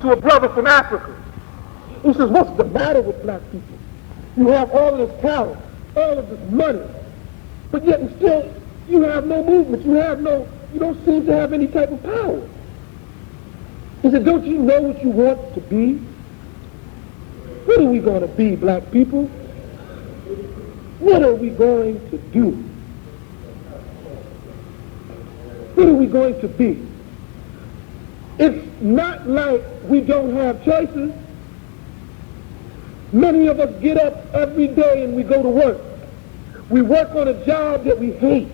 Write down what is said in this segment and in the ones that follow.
to a brother from Africa. He says, what's the matter with black people? You have all of this talent, all of this money, but yet and still you have no movement. You don't seem to have any type of power. He said, don't you know what you want to be? What are we going to be, black people? What are we going to do? What are we going to be? It's not like we don't have choices. Many of us get up every day and we go to work. We work on a job that we hate.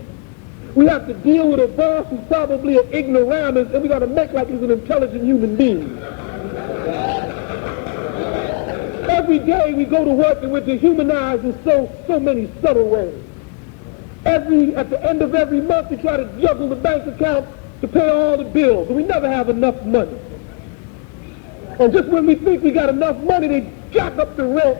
We have to deal with a boss who's probably an ignoramus, and we got to make like he's an intelligent human being. Every day we go to work and we're dehumanized in so many subtle ways. At the end of every month, we try to juggle the bank account to pay all the bills, and we never have enough money. And just when we think we got enough money, they jack up the rent,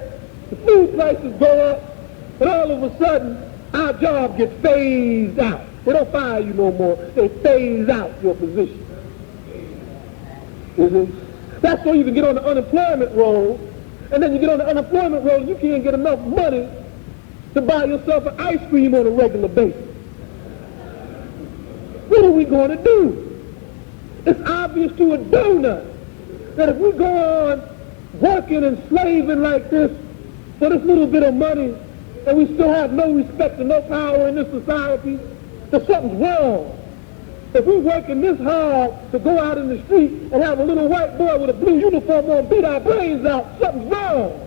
the food prices go up, and all of a sudden, our job gets phased out. They don't fire you no more. They phase out your position. That's so you can get on the unemployment roll, and then you get on the unemployment roll and you can't get enough money to buy yourself an ice cream on a regular basis. What are we going to do? It's obvious to a donut that if we go on working and slaving like this for this little bit of money and we still have no respect and no power in this society, that something's wrong. If we're working this hard to go out in the street and have a little white boy with a blue uniform on beat our brains out, something's wrong.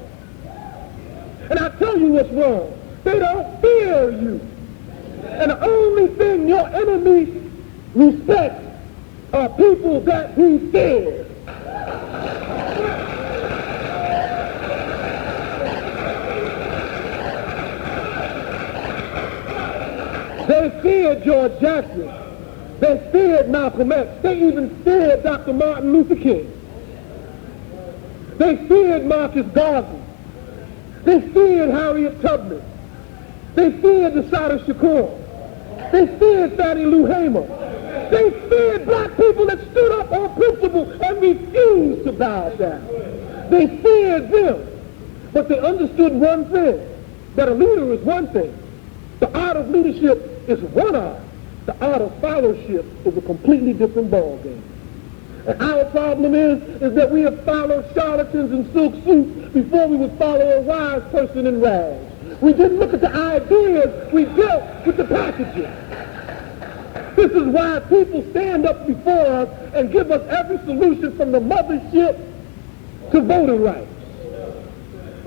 And I tell you what's wrong. They don't fear you. And the only thing your enemy respects are people that he fears. They feared George Jackson. They feared Malcolm X. They even feared Dr. Martin Luther King. They feared Marcus Garvey. They feared Harriet Tubman. They feared Assata Shakur. They feared Fannie Lou Hamer. They feared black people that stood up on principle and refused to bow down. They feared them. But they understood one thing, that a leader is one thing. The art of leadership is one art. The art of fellowship is a completely different ballgame. And our problem is that we have followed charlatans in silk suits before we would follow a wise person in rags. We didn't look at the ideas, we dealt with the packages. This is why people stand up before us and give us every solution from the mothership to voting rights.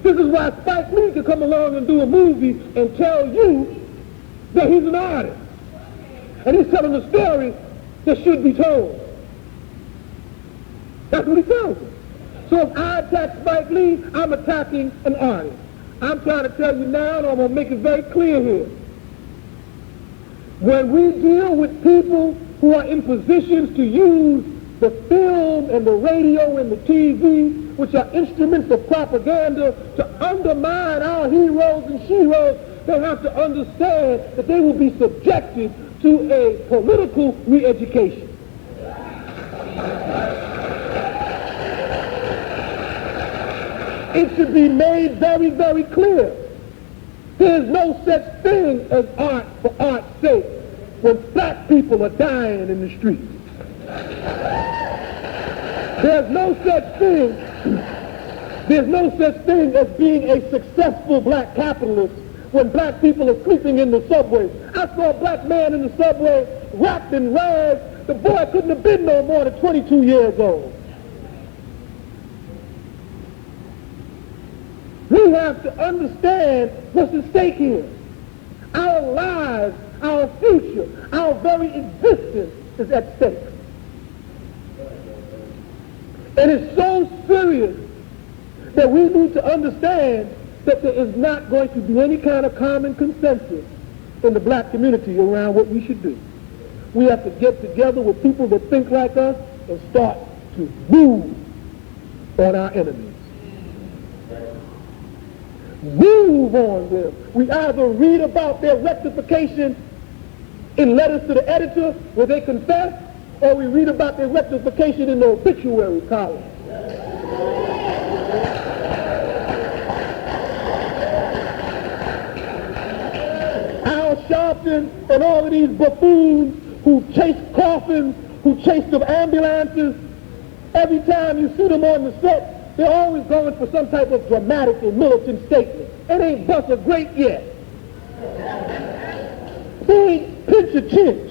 This is why Spike Lee could come along and do a movie and tell you that he's an artist. And he's telling a story that should be told. That's what he tells us. So if I attack Spike Lee, I'm attacking an artist. I'm trying to tell you now, and I'm going to make it very clear here. When we deal with people who are in positions to use the film and the radio and the TV, which are instruments of propaganda, to undermine our heroes and sheroes, they have to understand that they will be subjected to a political re-education. It should be made very, very clear. There's no such thing as art for art's sake when black people are dying in the streets. There's no such thing as being a successful black capitalist when black people are sleeping in the subway. I saw a black man in the subway wrapped in rags. The boy couldn't have been no more than 22 years old. We have to understand what's at stake here. Our lives, our future, our very existence is at stake. And it's so serious that we need to understand that there is not going to be any kind of common consensus in the black community around what we should do. We have to get together with people that think like us and start to move on our enemies. Move on them. We either read about their rectification in letters to the editor where they confess, or we read about their rectification in the obituary column. Al Sharpton and all of these buffoons who chase coffins, who chase the ambulances, every time you see them on the set, they're always going for some type of dramatic and militant statement. It ain't bust a great yet. They ain't pinch a chinch.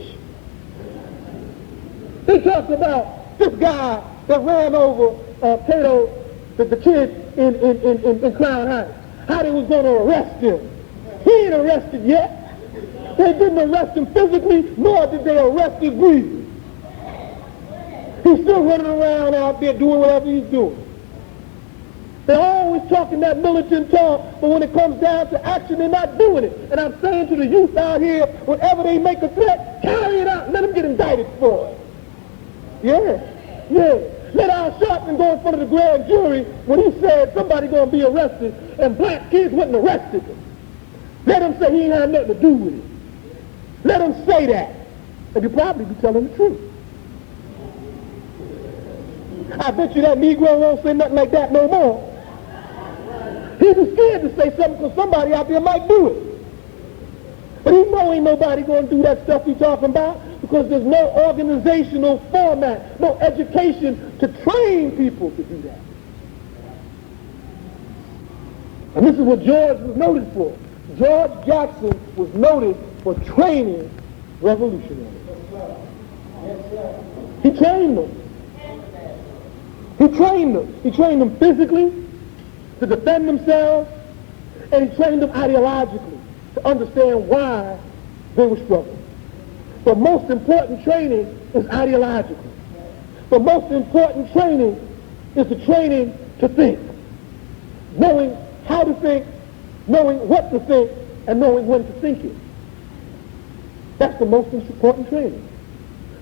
They talked about this guy that ran over Cato, the kid in Crown Heights, how they was going to arrest him. He ain't arrested yet. They didn't arrest him physically, nor did they arrest his breathing. He's still running around out there doing whatever he's doing. They're always talking that militant talk, but when it comes down to action, they're not doing it. And I'm saying to the youth out here, whenever they make a threat, carry it out and let them get indicted for it. Yeah. Let Al Sharpton go in front of the grand jury when he said somebody going to be arrested and black kids wasn't arrested him. Let him say he ain't had nothing to do with it. Let him say that. And you'll probably be telling the truth. I bet you that Negro won't say nothing like that no more. He's scared to say something because somebody out there might do it. But he know ain't nobody going to do that stuff he's talking about because there's no organizational format, no education to train people to do that. And this is what George was noted for. George Jackson was noted for training revolutionaries. He trained them. He trained them. He trained them physically to defend themselves, and he trained them ideologically to understand why they were struggling. The most important training is ideological. The most important training is the training to think. Knowing how to think, knowing what to think, and knowing when to think it. That's the most important training.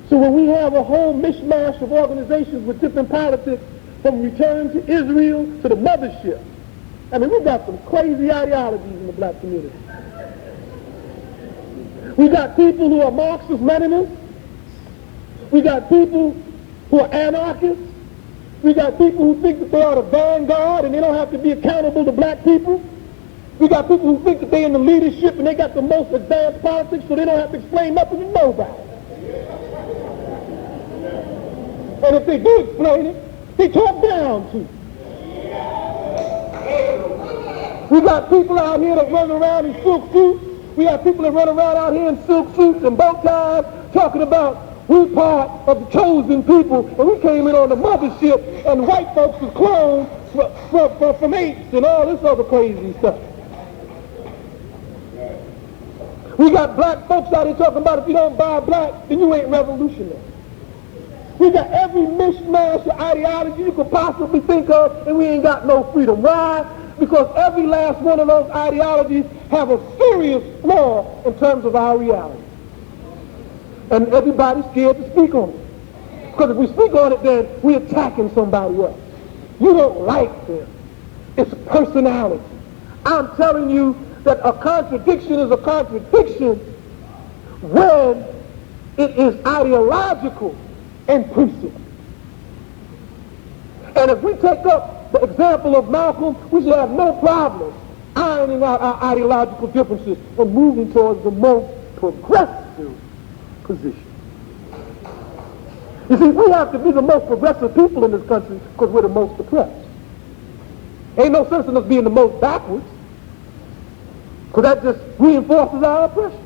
So when we have a whole mishmash of organizations with different politics, from Return to Israel to the Mothership, I mean, we've got some crazy ideologies in the black community. We got people who are Marxist-Leninists. We got people who are anarchists. We got people who think that they are the vanguard and they don't have to be accountable to black people. We got people who think that they're in the leadership and they got the most advanced politics so they don't have to explain nothing to nobody. And if they do explain it, they talk down to it. We got people out here that run around in silk suits. We got people that run around out here in silk suits and bow ties talking about we're part of the chosen people and we came in on the mothership and white folks was cloned from apes and all this other crazy stuff. We got black folks out here talking about if you don't buy black, then you ain't revolutionary. We got every mishmash of ideology you could possibly think of, and we ain't got no freedom. Why? Because every last one of those ideologies have a serious flaw in terms of our reality. And everybody's scared to speak on it. Because if we speak on it, then we're attacking somebody else. You don't like them. It's personality. I'm telling you that a contradiction is a contradiction when it is ideological in principle. And if we take up the example of Malcolm, we should have no problem ironing out our ideological differences and moving towards the most progressive position. You see, we have to be the most progressive people in this country because we're the most oppressed. Ain't no sense in us being the most backwards because that just reinforces our oppression.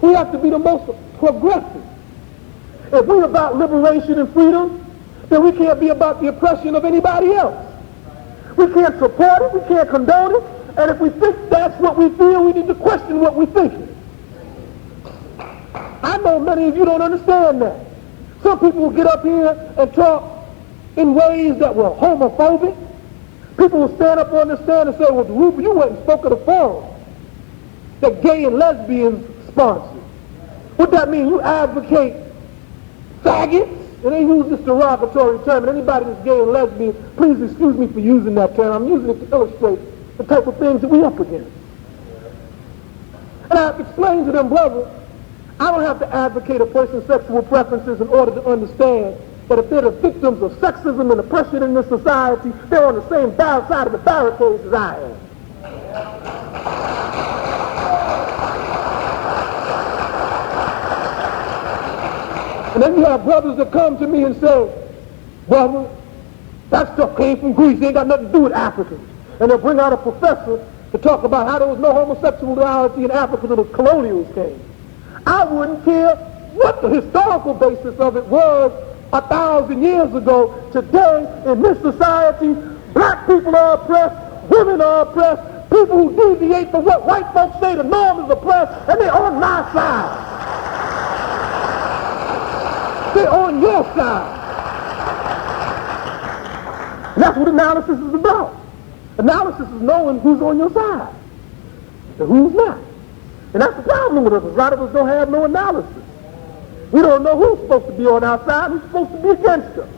We have to be the most progressive. If we're about liberation and freedom, then we can't be about the oppression of anybody else. We can't support it, we can't condone it, and if we think that's what we feel, we need to question what we're thinking. I know many of you don't understand that. Some people will get up here and talk in ways that were homophobic. People will stand up on the stand and say, well, Dhoruba, you went and spoke at a forum that gay and lesbians sponsored. What that mean? You advocate faggots? And they use this derogatory term, and anybody that's gay and lesbian, please excuse me for using that term. I'm using it to illustrate the type of things that we're up against. And I have to explain to them, brother, I don't have to advocate a person's sexual preferences in order to understand that if they're the victims of sexism and oppression in this society, they're on the same side of the barricades as I am. And then you have brothers that come to me and say, brother, that stuff came from Greece. It ain't got nothing to do with Africans. And they'll bring out a professor to talk about how there was no homosexuality in Africa until the colonials came. I wouldn't care what the historical basis of it was 1,000 years ago. Today, in this society, black people are oppressed, women are oppressed, people who deviate from what white folks say the norm is oppressed, and they're on my side. They're on your side. And that's what analysis is about. Analysis is knowing who's on your side and who's not. And that's the problem with us. A lot of us don't have no analysis. We don't know who's supposed to be on our side and who's supposed to be against us.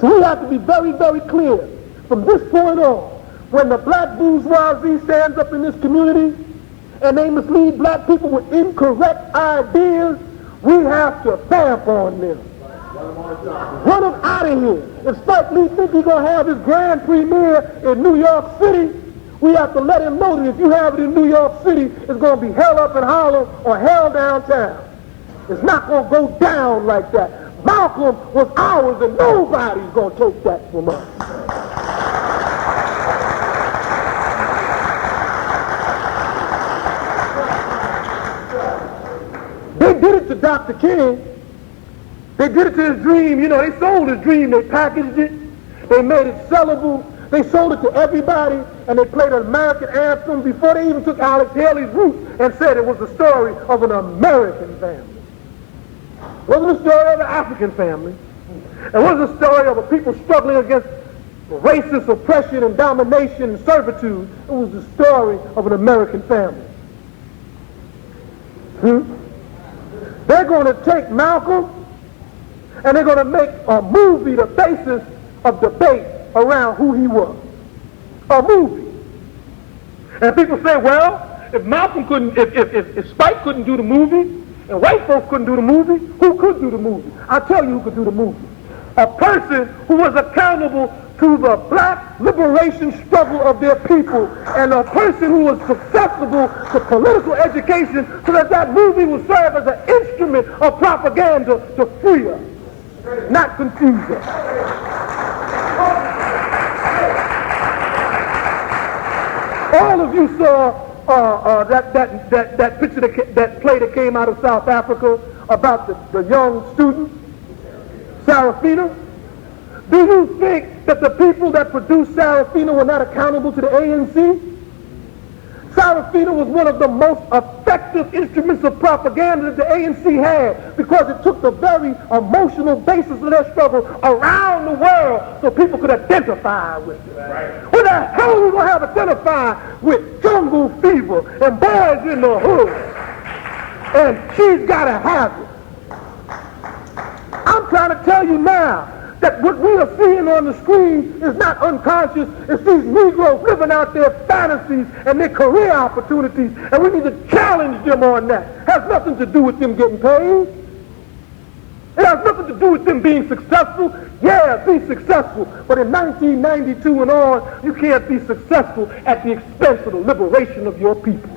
So we have to be very, very clear from this point on. When the black bourgeoisie stands up in this community and they mislead black people with incorrect ideas, we have to vamp on them. Run them out of here. If Spike Lee thinks he's going to have his grand premiere in New York City, we have to let him know that if you have it in New York City, it's going to be hell up in Harlem or hell downtown. It's not going to go down like that. Malcolm was ours and nobody's going to take that from us. They did it to Dr. King. They did it to his dream. You know, they sold his dream. They packaged it. They made it sellable. They sold it to everybody, and they played an American anthem before they even took Alex Haley's route and said it was the story of an American family. It wasn't a story of an African family. It wasn't a story of a people struggling against racist oppression and domination and servitude. It was the story of an American family. They're going to take Malcolm and they're going to make a movie the basis of debate around who he was. A movie. And people say, well, if Malcolm couldn't, if Spike couldn't do the movie, and white folks couldn't do the movie, who could do the movie? I'll tell you who could do the movie. A person who was accountable to the black liberation struggle of their people, and a person who was susceptible to political education so that that movie would serve as an instrument of propaganda to free us, not confuse us. All of you saw that picture, that play that came out of South Africa about the young student, Safiya. Do you think that the people that produced Safiya were not accountable to the ANC? Safiya was one of the most effective instruments of propaganda that the ANC had, because it took the very emotional basis of their struggle around the world so people could identify with it. Right. What the hell are we going to have identify with jungle fever and boys in the hood? And she's got to have it. I'm trying to tell you now that what we are seeing on the screen is not unconscious. It's these Negroes living out their fantasies and their career opportunities, and we need to challenge them on that. It has nothing to do with them getting paid. It has nothing to do with them being successful. Yeah, be successful. But in 1992 and on, you can't be successful at the expense of the liberation of your people.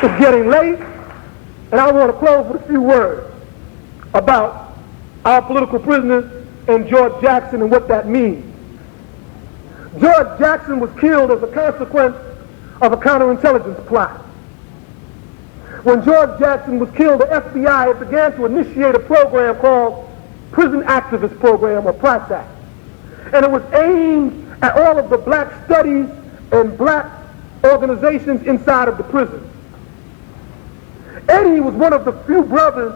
It's getting late. And I want to close with a few words about our political prisoners and George Jackson and what that means. George Jackson was killed as a consequence of a counterintelligence plot. When George Jackson was killed, the FBI had began to initiate a program called Prison Activist Program, or PRACT. And it was aimed at all of the black studies and black organizations inside of the prison. Eddie was one of the few brothers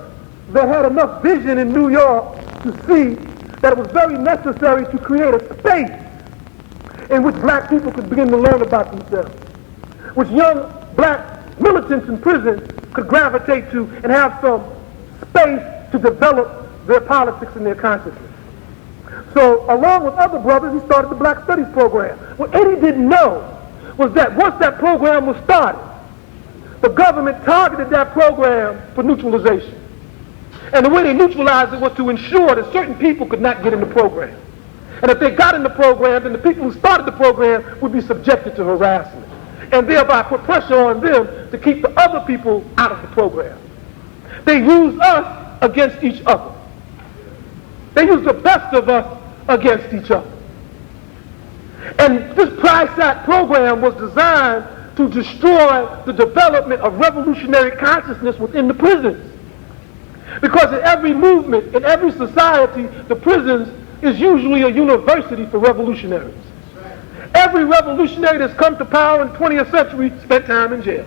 that had enough vision in New York to see that it was very necessary to create a space in which black people could begin to learn about themselves, which young black militants in prison could gravitate to and have some space to develop their politics and their consciousness. So along with other brothers, he started the Black Studies program. What Eddie didn't know was that once that program was started, the government targeted that program for neutralization. And the way they neutralized it was to ensure that certain people could not get in the program. And if they got in the program, then the people who started the program would be subjected to harassment, and thereby put pressure on them to keep the other people out of the program. They used us against each other. They used the best of us against each other. And this Price Act program was designed to destroy the development of revolutionary consciousness within the prisons. Because in every movement, in every society, the prisons is usually a university for revolutionaries. Every revolutionary that's come to power in the 20th century spent time in jail.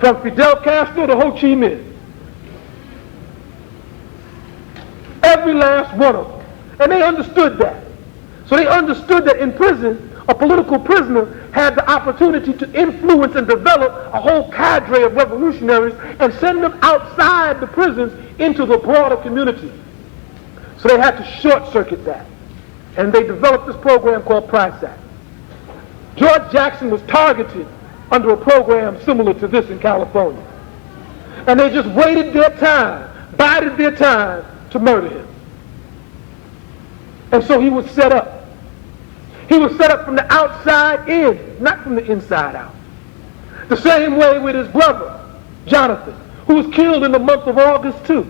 From Fidel Castro to Ho Chi Minh. Every last one of them. And they understood that. So they understood that in prison, a political prisoner had the opportunity to influence and develop a whole cadre of revolutionaries and send them outside the prisons into the broader community. So they had to short-circuit that. And they developed this program called Price Act. George Jackson was targeted under a program similar to this in California. And they just waited their time, bided their time to murder him. And so he was set up. He was set up from the outside in, not from the inside out. The same way with his brother, Jonathan, who was killed in the month of August too.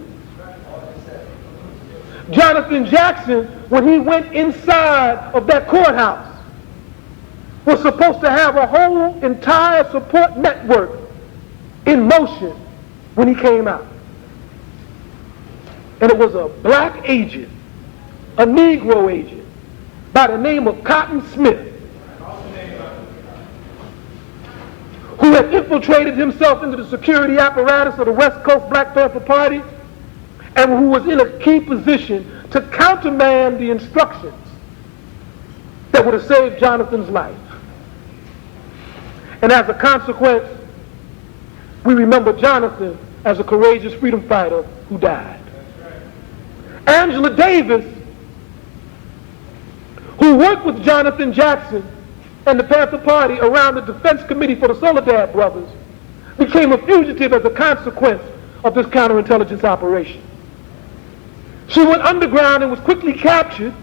Jonathan Jackson, when he went inside of that courthouse, was supposed to have a whole entire support network in motion when he came out. And it was a black agent, a Negro agent, by the name of Cotton Smith, who had infiltrated himself into the security apparatus of the West Coast Black Panther Party, and who was in a key position to countermand the instructions that would have saved Jonathan's life. And as a consequence, we remember Jonathan as a courageous freedom fighter who died. Angela Davis, who worked with Jonathan Jackson and the Panther Party around the Defense Committee for the Soledad Brothers, became a fugitive as a consequence of this counterintelligence operation. She went underground and was quickly captured,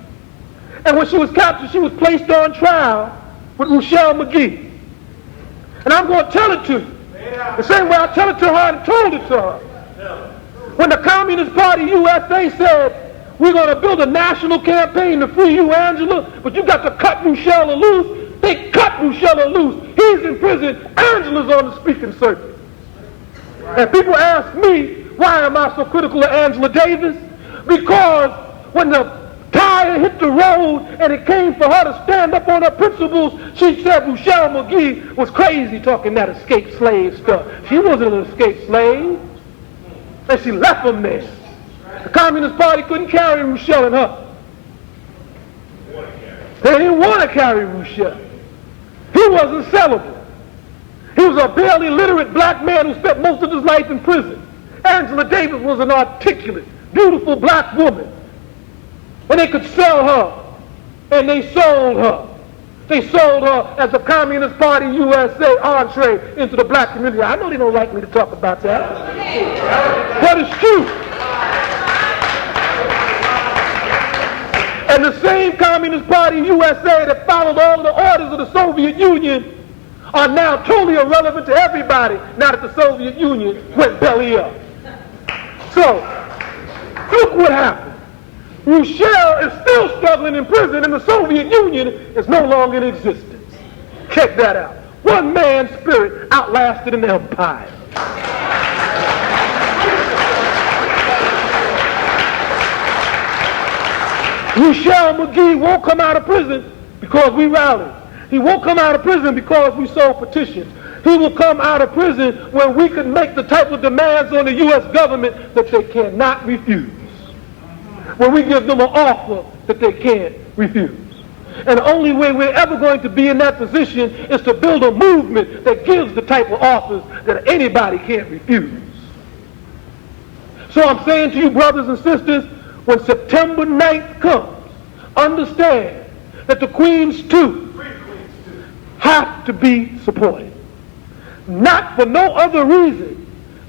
and when she was captured, she was placed on trial with Rochelle McGee. And I'm going to tell it to you, the same way I tell it to her and told it to her. When the Communist Party USA said, we're going to build a national campaign to free you, Angela, but you got to cut Rochelle loose. They cut Rochelle loose. He's in prison. Angela's on the speaking circuit. And people ask me, why am I so critical of Angela Davis? Because when the tire hit the road and it came for her to stand up on her principles, she said Rochelle McGee was crazy talking that escaped slave stuff. She wasn't an escaped slave. And she left them there. The Communist Party couldn't carry Rochelle and her. They didn't want to carry Rochelle. He wasn't sellable. He was a barely literate black man who spent most of his life in prison. Angela Davis was an articulate, beautiful black woman. And they could sell her. And they sold her. They sold her as a Communist Party USA entree into the black community. I know they don't like me to talk about that. But it's true. And the same Communist Party USA that followed all of the orders of the Soviet Union are now totally irrelevant to everybody now that the Soviet Union went belly up. So, look what happened. Rochelle is still struggling in prison and the Soviet Union is no longer in existence. Check that out. One man's spirit outlasted an empire. Rochelle McGee won't come out of prison because we rallied. He won't come out of prison because we sold petitions. He will come out of prison when we can make the type of demands on the U.S. government that they cannot refuse. When we give them an offer that they can't refuse. And the only way we're ever going to be in that position is to build a movement that gives the type of offers that anybody can't refuse. So I'm saying to you, brothers and sisters, when September 9th comes, understand that the Queens too have to be supported. not for no other reason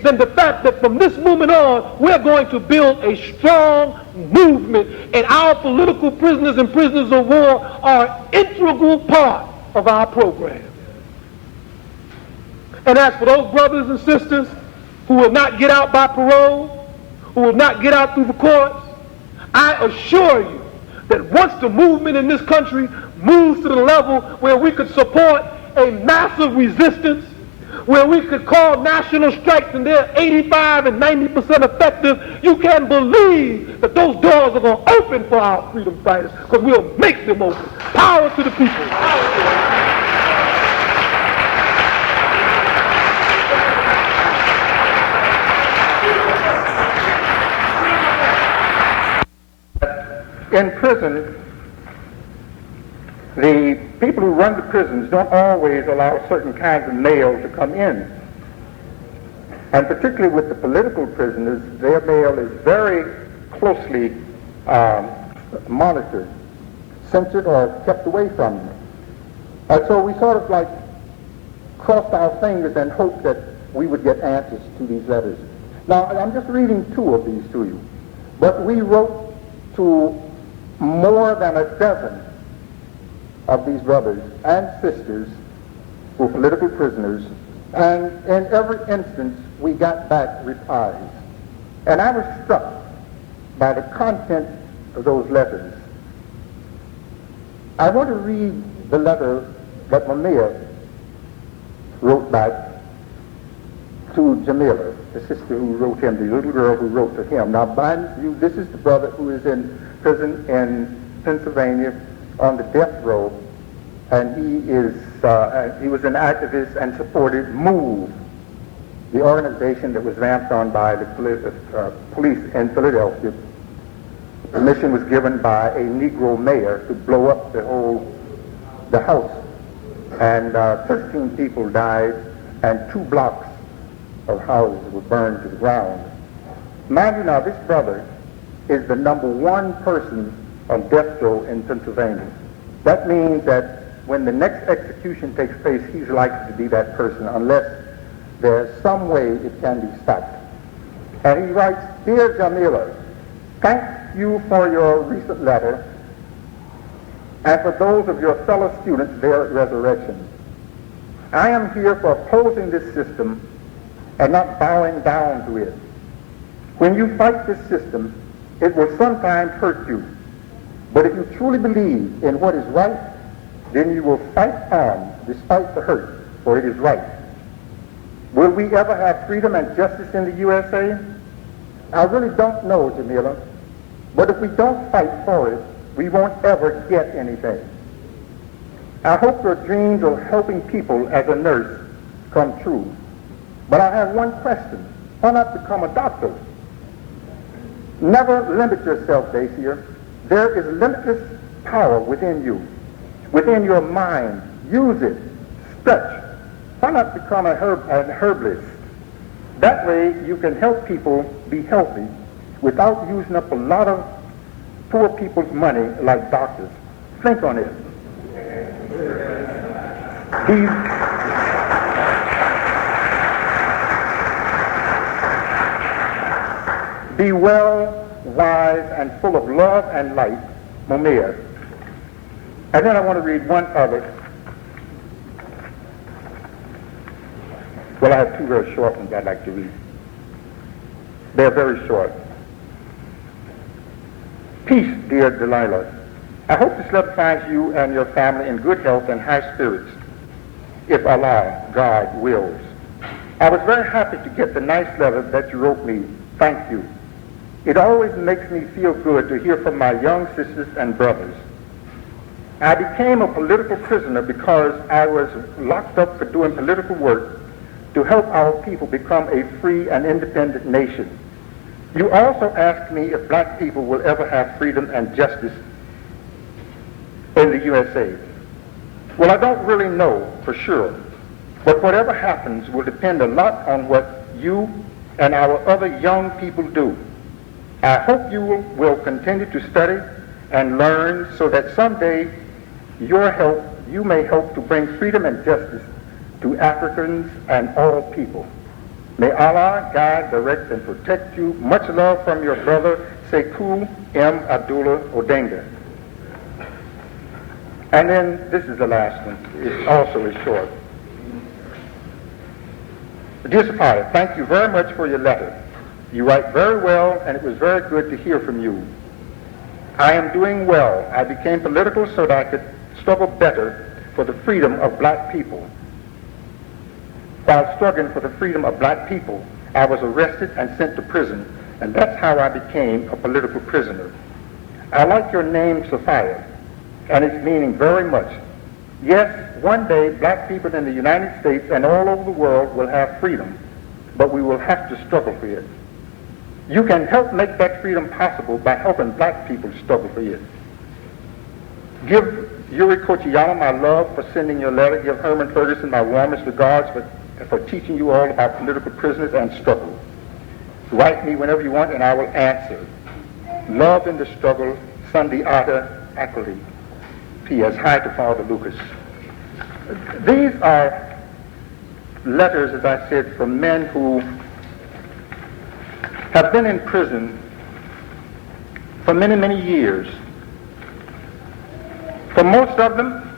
than the fact that from this moment on, we're going to build a strong movement, and our political prisoners and prisoners of war are an integral part of our program. And as for those brothers and sisters who will not get out by parole, who will not get out through the courts, I assure you that once the movement in this country moves to the level where we could support a massive resistance, where we could call national strikes and they're 85 and 90% effective, you can believe that those doors are going to open for our freedom fighters, because we'll make them open. Power to the people. In prison, the people who run the prisons don't always allow certain kinds of mail to come in. And particularly with the political prisoners, their mail is very closely monitored, censored, or kept away from them. And so we sort of like crossed our fingers and hoped that we would get answers to these letters. Now, I'm just reading two of these to you. But we wrote to more than a dozen of these brothers and sisters who were political prisoners, and in every instance we got back replies. And I was struck by the content of those letters. I want to read the letter that Mamiya wrote back to Jamila, the sister who wrote him, the little girl who wrote to him. Now, mind you, this is the brother who is in prison in Pennsylvania on the death row, and he was an activist and supported MOVE, the organization that was ramped on by the police in Philadelphia. Permission was given by a Negro mayor to blow up the house, and 13 people died, and 2 blocks of houses were burned to the ground. Mind you now, this brother is the #1 person on death row in Pennsylvania. That means that when the next execution takes place, he's likely to be that person unless there's some way it can be stopped. And he writes, "Dear Jamila, thank you for your recent letter and for those of your fellow students there at Resurrection. I am here for opposing this system and not bowing down to it. When you fight this system, it will sometimes hurt you. But if you truly believe in what is right, then you will fight on despite the hurt, for it is right. Will we ever have freedom and justice in the USA? I really don't know, Jamila. But if we don't fight for it, we won't ever get anything. I hope your dreams of helping people as a nurse come true. But I have one question. Why not become a doctor? Never limit yourself, Dacia. There is limitless power within you, within your mind. Use it. Stretch. Why not become an herbalist? That way you can help people be healthy without using up a lot of poor people's money like doctors. Think on it. Be well, wise, and full of love and light, Mamiya." And then I want to read one other. Well, I have 2 very short ones I'd like to read. They're very short. "Peace, dear Delilah. I hope this letter finds you and your family in good health and high spirits, if Allah, God, wills. I was very happy to get the nice letter that you wrote me. Thank you. It always makes me feel good to hear from my young sisters and brothers. I became a political prisoner because I was locked up for doing political work to help our people become a free and independent nation. You also asked me if black people will ever have freedom and justice in the USA. Well, I don't really know for sure, but whatever happens will depend a lot on what you and our other young people do. I hope you will continue to study and learn so that someday you may help to bring freedom and justice to Africans and all people. May Allah guide, direct, and protect you. Much love from your brother, Sekou M. Abdullah Odenga. And then this is the last one. It also is short. Dear Safiya, thank you very much for your letter. You write very well, and it was very good to hear from you. I am doing well. I became political so that I could struggle better for the freedom of black people. While struggling for the freedom of black people, I was arrested and sent to prison, and that's how I became a political prisoner. I like your name, Safiya, and its meaning very much. Yes, one day black people in the United States and all over the world will have freedom, but we will have to struggle for it. You can help make that freedom possible by helping black people struggle for it. Give Yuri Kochiyama my love for sending your letter. Give Herman Ferguson my warmest regards for teaching you all about political prisoners and struggle. Write me whenever you want and I will answer. Love in the struggle, Sunday Atta Ackley. P.S. Hi to Father Lucas. These are letters, as I said, from men who have been in prison for many, many years. For most of them,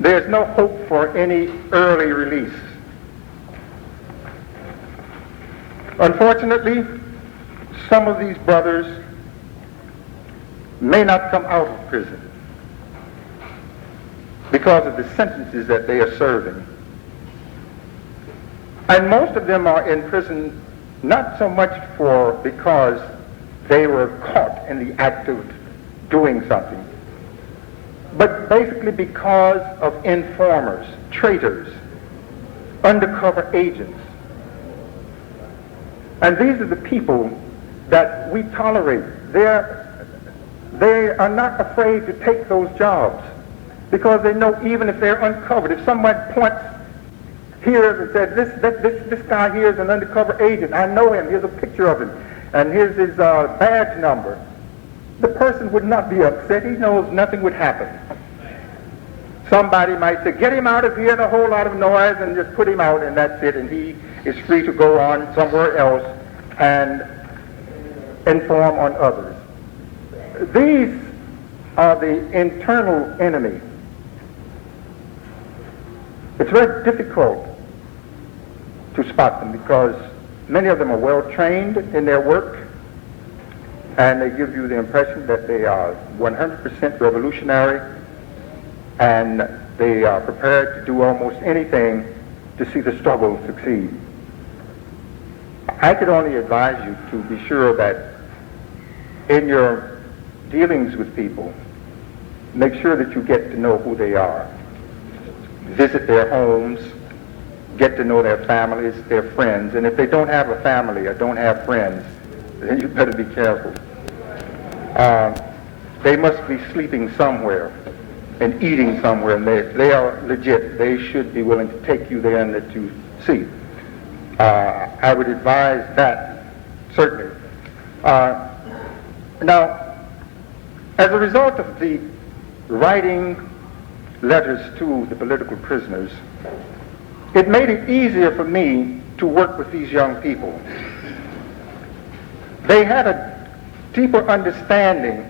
there's no hope for any early release. Unfortunately, some of these brothers may not come out of prison because of the sentences that they are serving. And most of them are in prison not so much because they were caught in the act of doing something, but basically because of informers, traitors, undercover agents. And these are the people that we tolerate. They are not afraid to take those jobs because they know even if they're uncovered, if someone points here and says, this guy here is an undercover agent, I know him, here's a picture of him, and here's his badge number, the person would not be upset. He knows nothing would happen. Somebody might say, get him out of here, and a whole lot of noise, and just put him out, and that's it, and he is free to go on somewhere else and inform on others. These are the internal enemy. It's very difficult to spot them because many of them are well trained in their work, and they give you the impression that they are 100% revolutionary, and they are prepared to do almost anything to see the struggle succeed. I could only advise you to be sure that in your dealings with people, make sure that you get to know who they are. Visit their homes, get to know their families, their friends, and if they don't have a family or don't have friends, then you better be careful. They must be sleeping somewhere and eating somewhere, and they are legit. They should be willing to take you there and let you see. I would advise that, certainly. Now, as a result of the writing letters to the political prisoners, it made it easier for me to work with these young people. They had a deeper understanding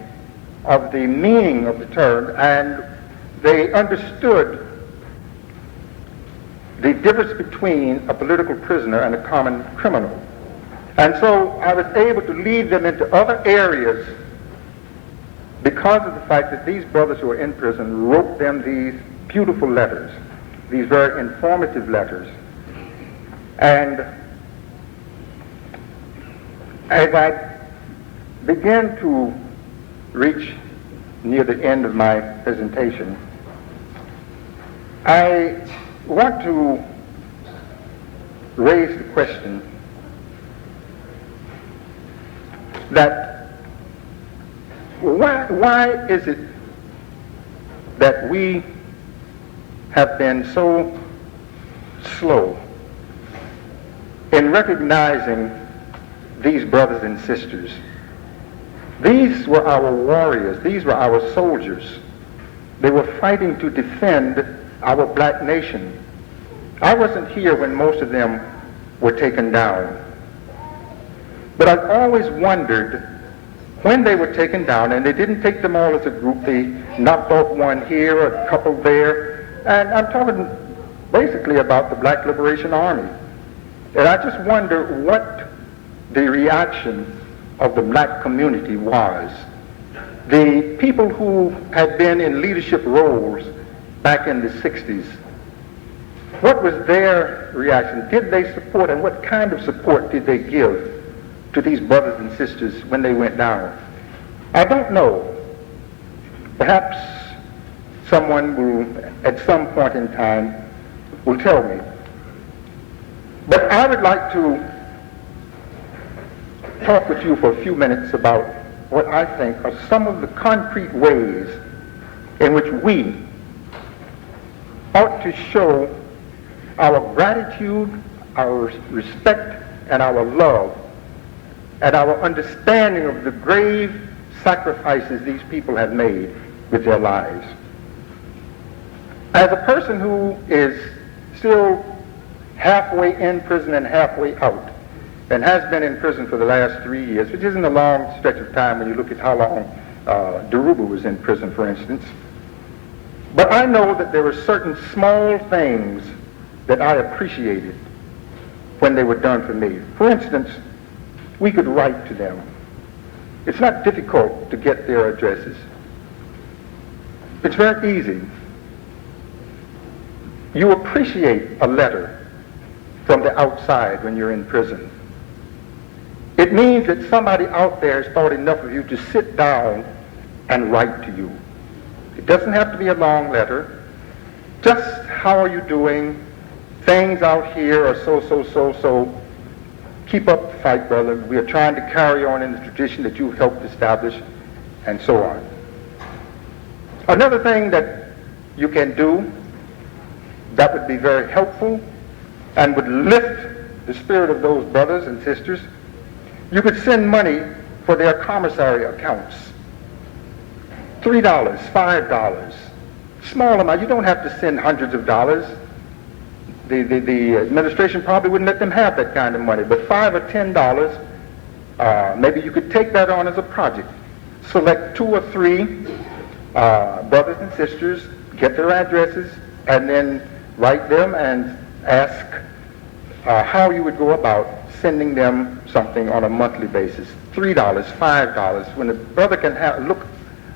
of the meaning of the term, and they understood the difference between a political prisoner and a common criminal. And so I was able to lead them into other areas because of the fact that these brothers who are in prison wrote them these beautiful letters, these very informative letters. And as I began to reach near the end of my presentation, I want to raise the question that why is it that we have been so slow in recognizing these brothers and sisters? These were our warriors. These were our soldiers. They were fighting to defend our black nation. I wasn't here when most of them were taken down. But I've always wondered when they were taken down, and they didn't take them all as a group. They knocked off one here, a couple there, and I'm talking basically about the Black Liberation Army. And I just wonder what the reaction of the black community was. The people who had been in leadership roles back in the 60s, what was their reaction? Did they support, and what kind of support did they give to these brothers and sisters when they went down? I don't know. Perhaps someone will, at some point in time, will tell me. But I would like to talk with you for a few minutes about what I think are some of the concrete ways in which we ought to show our gratitude, our respect, and our love, and our understanding of the grave sacrifices these people have made with their lives. As a person who is still halfway in prison and halfway out, and has been in prison for the last 3 years, which isn't a long stretch of time when you look at how long Dhoruba was in prison, for instance. But I know that there were certain small things that I appreciated when they were done for me. For instance, we could write to them. It's not difficult to get their addresses. It's very easy. You appreciate a letter from the outside when you're in prison. It means that somebody out there has thought enough of you to sit down and write to you. It doesn't have to be a long letter. Just, how are you doing? Things out here are so. Keep up the fight, brother. We are trying to carry on in the tradition that you've helped establish, and so on. Another thing that you can do that would be very helpful and would lift the spirit of those brothers and sisters, you could send money for their commissary accounts. $3, $5, small amount. You don't have to send hundreds of dollars. The administration probably wouldn't let them have that kind of money, but $5 or $10, maybe you could take that on as a project. Select 2 or 3 brothers and sisters, get their addresses, and then write them and ask how you would go about sending them something on a monthly basis. $3, $5. When a brother can look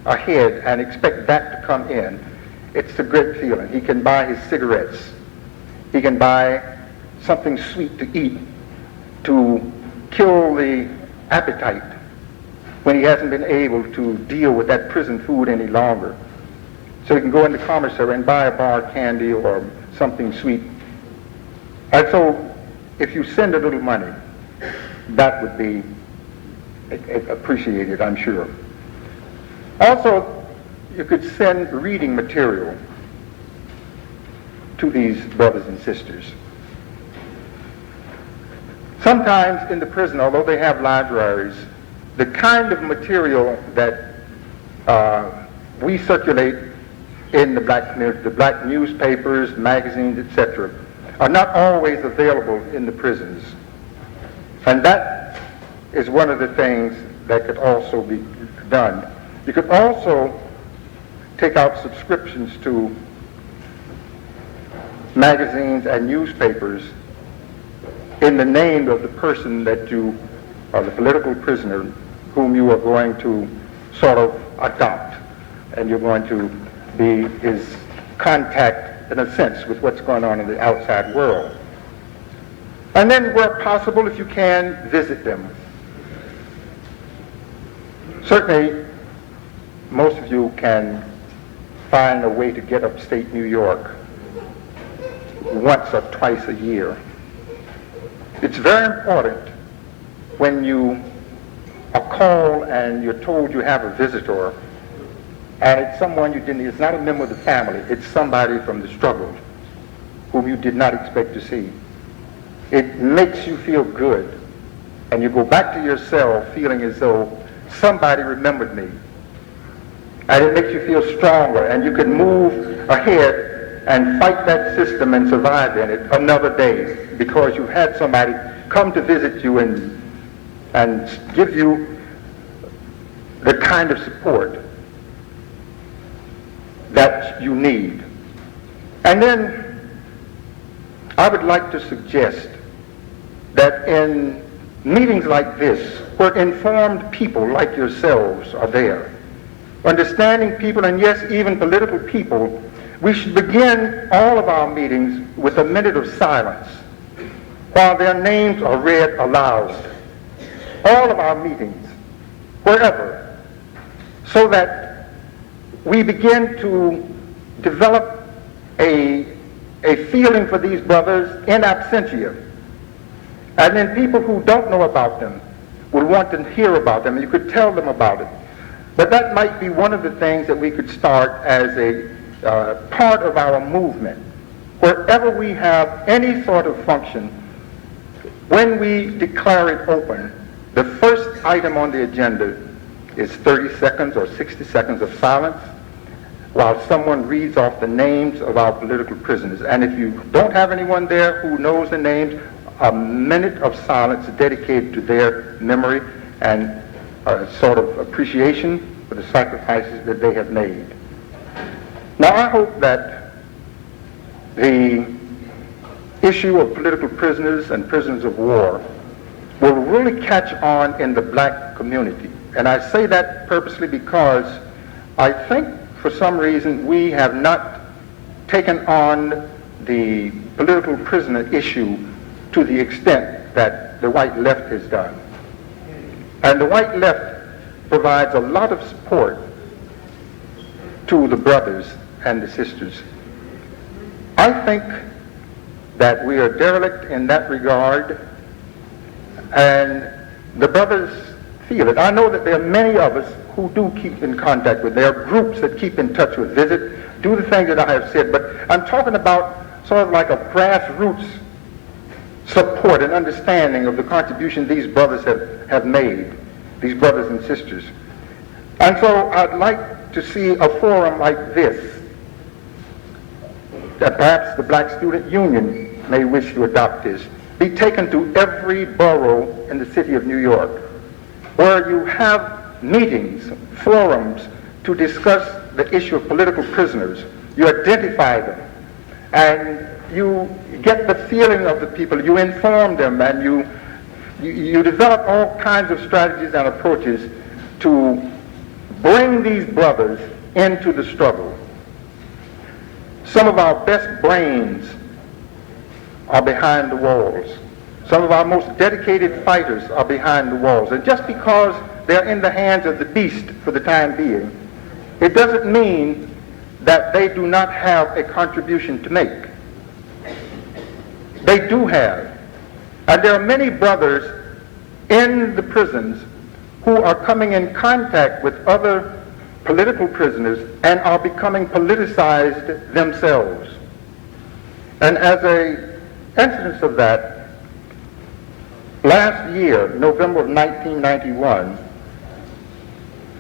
ahead and expect that to come in, it's a great feeling. He can buy his cigarettes. He can buy something sweet to eat to kill the appetite when he hasn't been able to deal with that prison food any longer. So he can go into commissary and buy a bar of candy or something sweet. And so if you send a little money, that would be appreciated, I'm sure. Also, you could send reading material to these brothers and sisters. Sometimes in the prison, although they have libraries, the kind of material that we circulate in the black community, the black newspapers, magazines, etc., are not always available in the prisons. And that is one of the things that could also be done. You could also take out subscriptions to magazines and newspapers in the name of the person that you, or the political prisoner, whom you are going to sort of adopt, and you're going to be his contact, in a sense, with what's going on in the outside world. And then, where possible, if you can, visit them. Certainly, most of you can find a way to get upstate New York once or twice a year. It's very important when you are called and you're told you have a visitor, and it's someone you didn't, it's not a member of the family, it's somebody from the struggle whom you did not expect to see. It makes you feel good, and you go back to your cell feeling as though somebody remembered me. And it makes you feel stronger, and you can move ahead and fight that system and survive in it another day, because you had somebody come to visit you and give you the kind of support that you need. And then I would like to suggest that in meetings like this, where informed people like yourselves are there, understanding people, and yes, even political people, we should begin all of our meetings with a minute of silence while their names are read aloud. All of our meetings, wherever, so that we begin to develop a feeling for these brothers in absentia. And then people who don't know about them will want to hear about them, and you could tell them about it. But that might be one of the things that we could start as a part of our movement. Wherever we have any sort of function, when we declare it open, the first item on the agenda is 30 seconds or 60 seconds of silence while someone reads off the names of our political prisoners. And if you don't have anyone there who knows the names, a minute of silence dedicated to their memory and a sort of appreciation for the sacrifices that they have made. Now, I hope that the issue of political prisoners and prisoners of war will really catch on in the black community. And I say that purposely because I think for some reason we have not taken on the political prisoner issue to the extent that the white left has done. And the white left provides a lot of support to the brothers and the sisters. I think that we are derelict in that regard, and the brothers feel it. I know that there are many of us who do keep in contact with. There are groups that keep in touch with, visit, do the things that I have said, but I'm talking about sort of like a grassroots support and understanding of the contribution these brothers have made, these brothers and sisters. And so I'd like to see a forum like this, that perhaps the Black Student Union may wish to adopt this, be taken to every borough in the city of New York, where you have meetings, forums to discuss the issue of political prisoners. You identify them, and you get the feeling of the people, you inform them, and you develop all kinds of strategies and approaches to bring these brothers into the struggle. Some of our best brains are behind the walls. Some of our most dedicated fighters are behind the walls. And just because they're in the hands of the beast for the time being, it doesn't mean that they do not have a contribution to make. They do have. And there are many brothers in the prisons who are coming in contact with other political prisoners and are becoming politicized themselves. And as an instance of that, last year, November of 1991,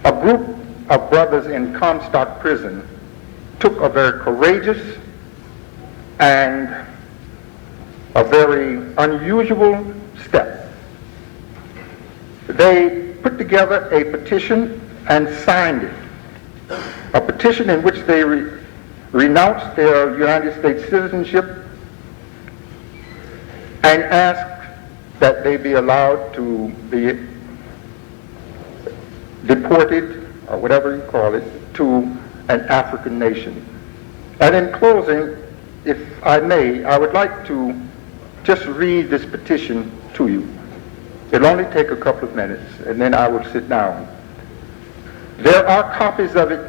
a group of brothers in Comstock Prison took a very courageous and a very unusual step. They put together a petition and signed it. A petition in which they renounced their United States citizenship and asked that they be allowed to be deported, or whatever you call it, to an African nation. And in closing, if I may, I would like to just read this petition to you. It'll only take a couple of minutes, and then I will sit down. There are copies of it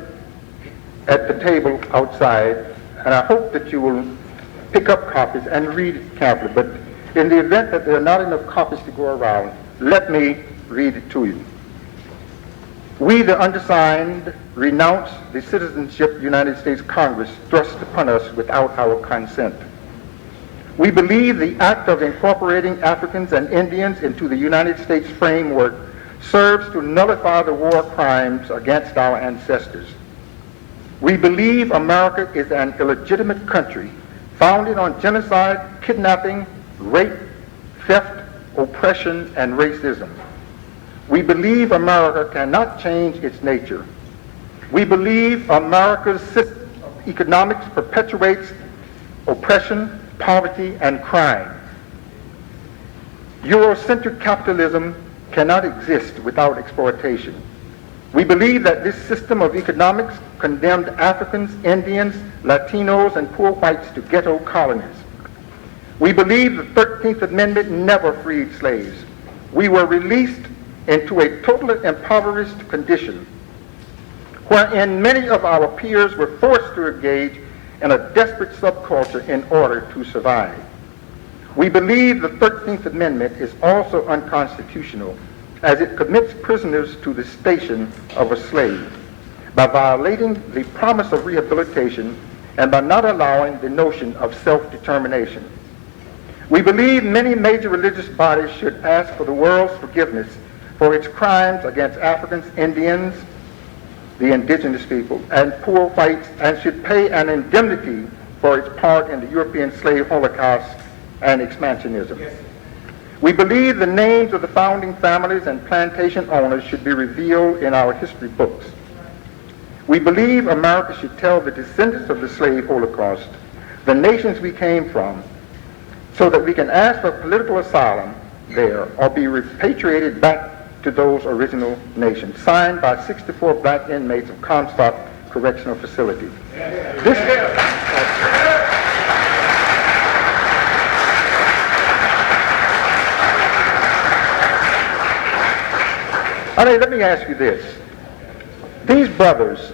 at the table outside, and I hope that you will pick up copies and read it carefully. But in the event that there are not enough copies to go around, let me read it to you. We, the undersigned, renounce the citizenship United States Congress thrust upon us without our consent. We believe the act of incorporating Africans and Indians into the United States framework serves to nullify the war crimes against our ancestors. We believe America is an illegitimate country founded on genocide, kidnapping, rape, theft, oppression, and racism. We believe America cannot change its nature. We believe America's system of economics perpetuates oppression, poverty, and crime. Eurocentric capitalism cannot exist without exploitation. We believe that this system of economics condemned Africans, Indians, Latinos, and poor whites to ghetto colonies. We believe the 13th Amendment never freed slaves. We were released into a totally impoverished condition, wherein many of our peers were forced to engage in a desperate subculture in order to survive. We believe the 13th Amendment is also unconstitutional, as it commits prisoners to the station of a slave by violating the promise of rehabilitation and by not allowing the notion of self-determination. We believe many major religious bodies should ask for the world's forgiveness for its crimes against Africans, Indians, the indigenous people, and poor whites, and should pay an indemnity for its part in the European slave holocaust and expansionism. Yes. We believe the names of the founding families and plantation owners should be revealed in our history books. We believe America should tell the descendants of the slave holocaust the nations we came from, so that we can ask for political asylum there or be repatriated back to those original nations. Signed by 64 black inmates of Comstock Correctional Facility. Let me ask you this. These brothers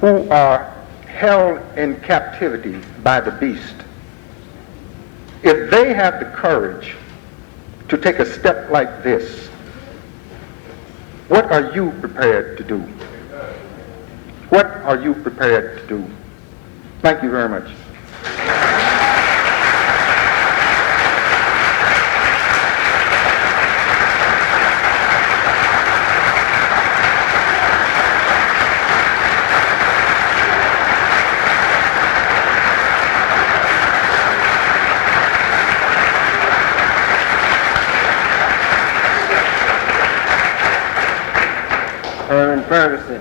who are held in captivity by the beast, if they have the courage to take a step like this, what are you prepared to do? What are you prepared to do? Thank you very much. Herman Ferguson,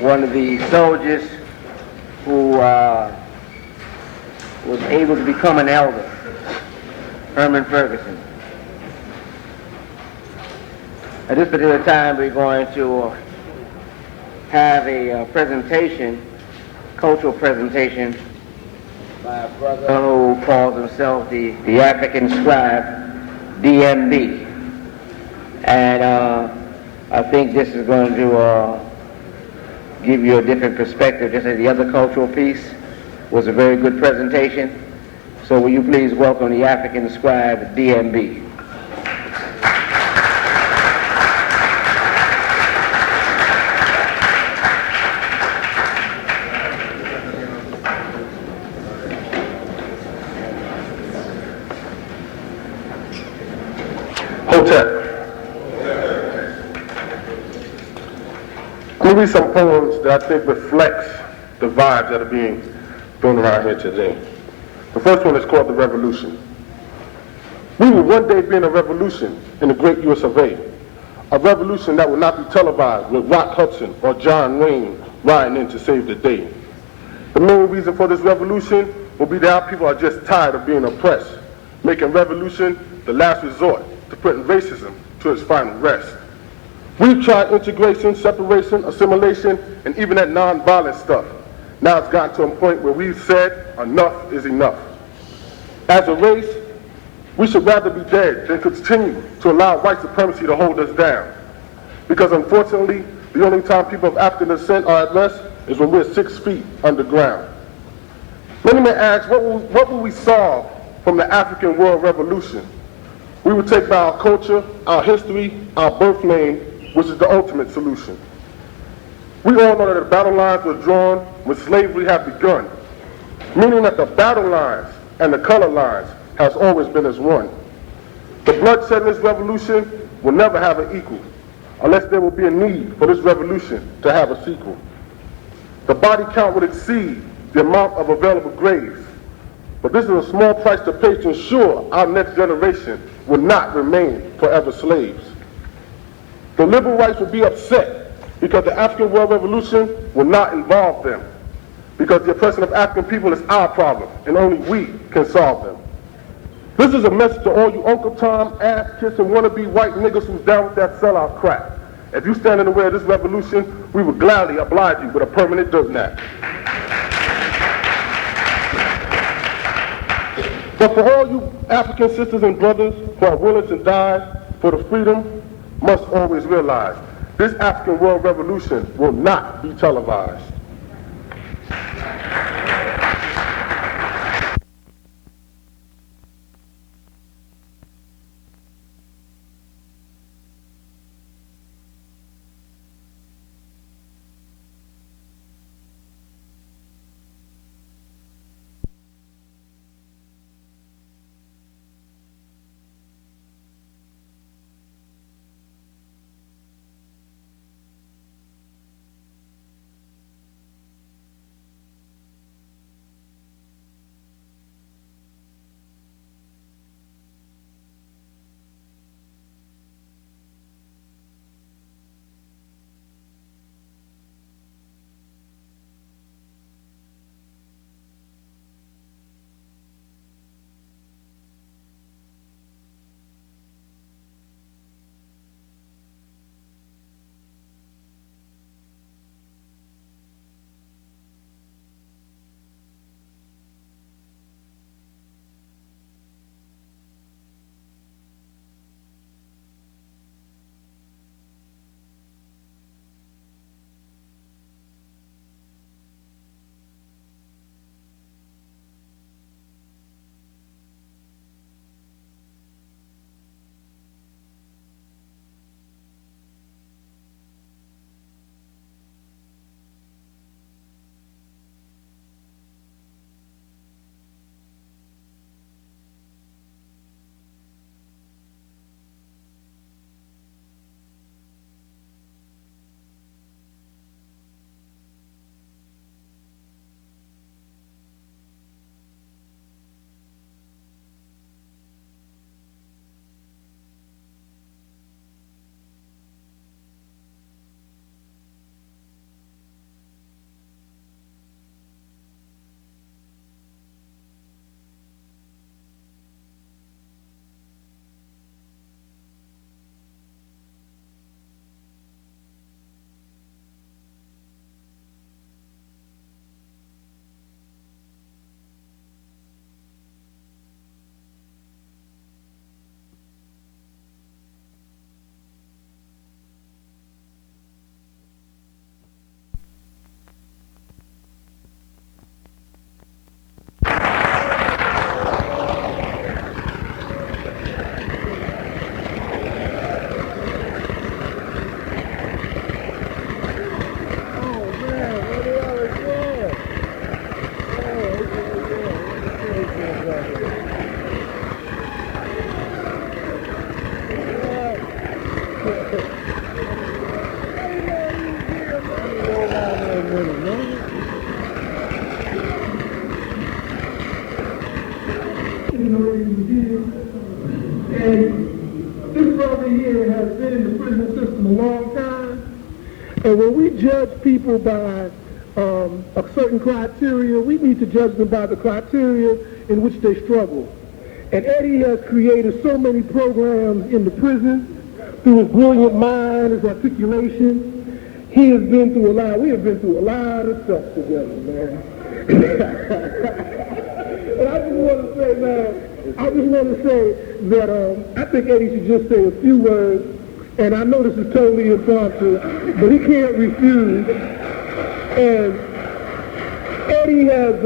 one of the soldiers who was able to become an elder. Herman Ferguson. At this particular time, we're going to have a presentation, cultural presentation, by a brother who calls himself the African Scribe, DMB. And I think this is going to give you a different perspective, just as the other cultural piece was a very good presentation. So will you please welcome the African Scribe, DMB. Hotep. I'm going to read some poems that I think reflects the vibes that are being thrown around here today. The first one is called The Revolution. We will one day be in a revolution in the great US of A revolution that will not be televised with Rock Hudson or John Wayne riding in to save the day. The main reason for this revolution will be that our people are just tired of being oppressed, making revolution the last resort to putting racism to its final rest. We've tried integration, separation, assimilation, and even that non-violent stuff. Now it's gotten to a point where we've said enough is enough. As a race, we should rather be dead than continue to allow white supremacy to hold us down. Because unfortunately, the only time people of African descent are at rest is when we're 6 feet underground. Many may ask, what will we solve from the African World Revolution? We would take by our culture, our history, our birth name, which is the ultimate solution. We all know that the battle lines were drawn when slavery had begun, meaning that the battle lines and the color lines has always been as one. The bloodshed in this revolution will never have an equal. unless there will be a need for this revolution to have a sequel. The body count would exceed the amount of available graves, but this is a small price to pay to ensure our next generation will not remain forever slaves. The liberal rights will be upset because the African World Revolution will not involve them, because the oppression of African people is our problem, and only we can solve them. This is a message to all you Uncle Tom, ass-kissing, wannabe white niggas who's down with that sellout crap. If you stand in the way of this revolution, we will gladly oblige you with a permanent dirt nap. But for all you African sisters and brothers who are willing to die for the freedom, must always realize this African World Revolution will not be televised. And when we judge people by a certain criteria, we need to judge them by the criteria in which they struggle. And Eddie has created so many programs in the prison through his brilliant mind, his articulation. He has been through a lot. We have been through a lot of stuff together, man. And I just want to say, man, that I think Eddie should just say a few words. And I know this is totally impromptu, but he can't refuse. And Eddie has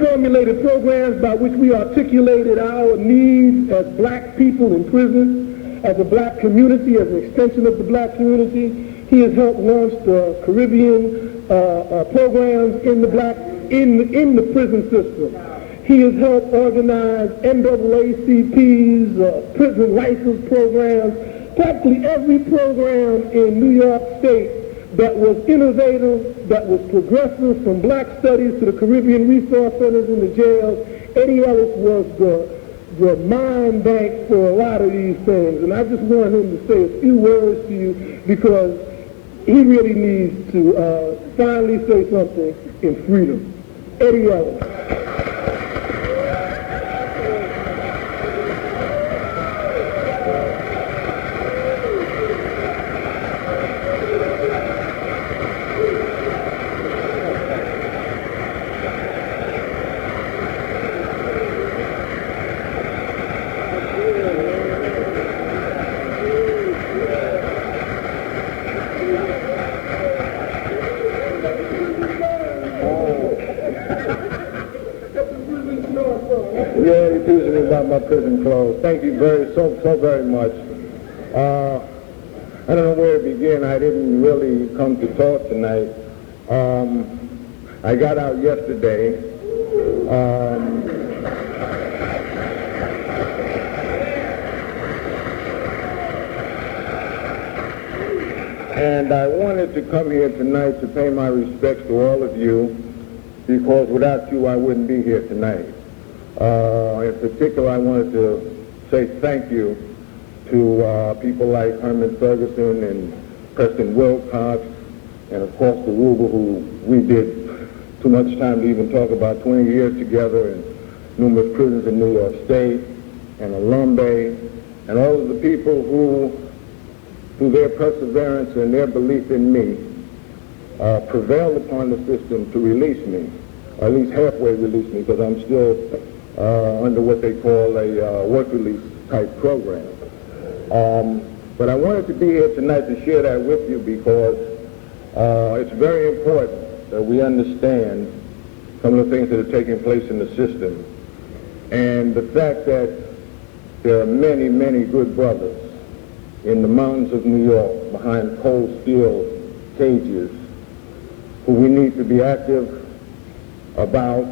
formulated programs by which we articulated our needs as black people in prison, as a black community, as an extension of the black community. He has helped launch the Caribbean programs in the prison system. He has helped organize NAACP's prison license programs practically every program in New York State that was innovative, that was progressive, from black studies to the Caribbean resource centers in the jails. Eddie Ellis was the mind bank for a lot of these things. And I just want him to say a few words to you because he really needs to finally say something in freedom. Eddie Ellis. My prison clothes. Thank you so very much. I don't know where to begin. I didn't really come to talk tonight. I got out yesterday. And I wanted to come here tonight to pay my respects to all of you, because without you I wouldn't be here tonight. In particular, I wanted to say thank you to people like Herman Ferguson and Preston Wilcox, and of course Dhoruba, who we did too much time to even talk about, 20 years together in numerous prisons in New York State, and Alumbe, and all of the people who, through their perseverance and their belief in me, prevailed upon the system to release me, or at least halfway release me, because I'm still under what they call a work release type program. But I wanted to be here tonight to share that with you because it's very important that we understand some of the things that are taking place in the system, and the fact that there are many, many good brothers in the mountains of New York behind cold steel cages who we need to be active about,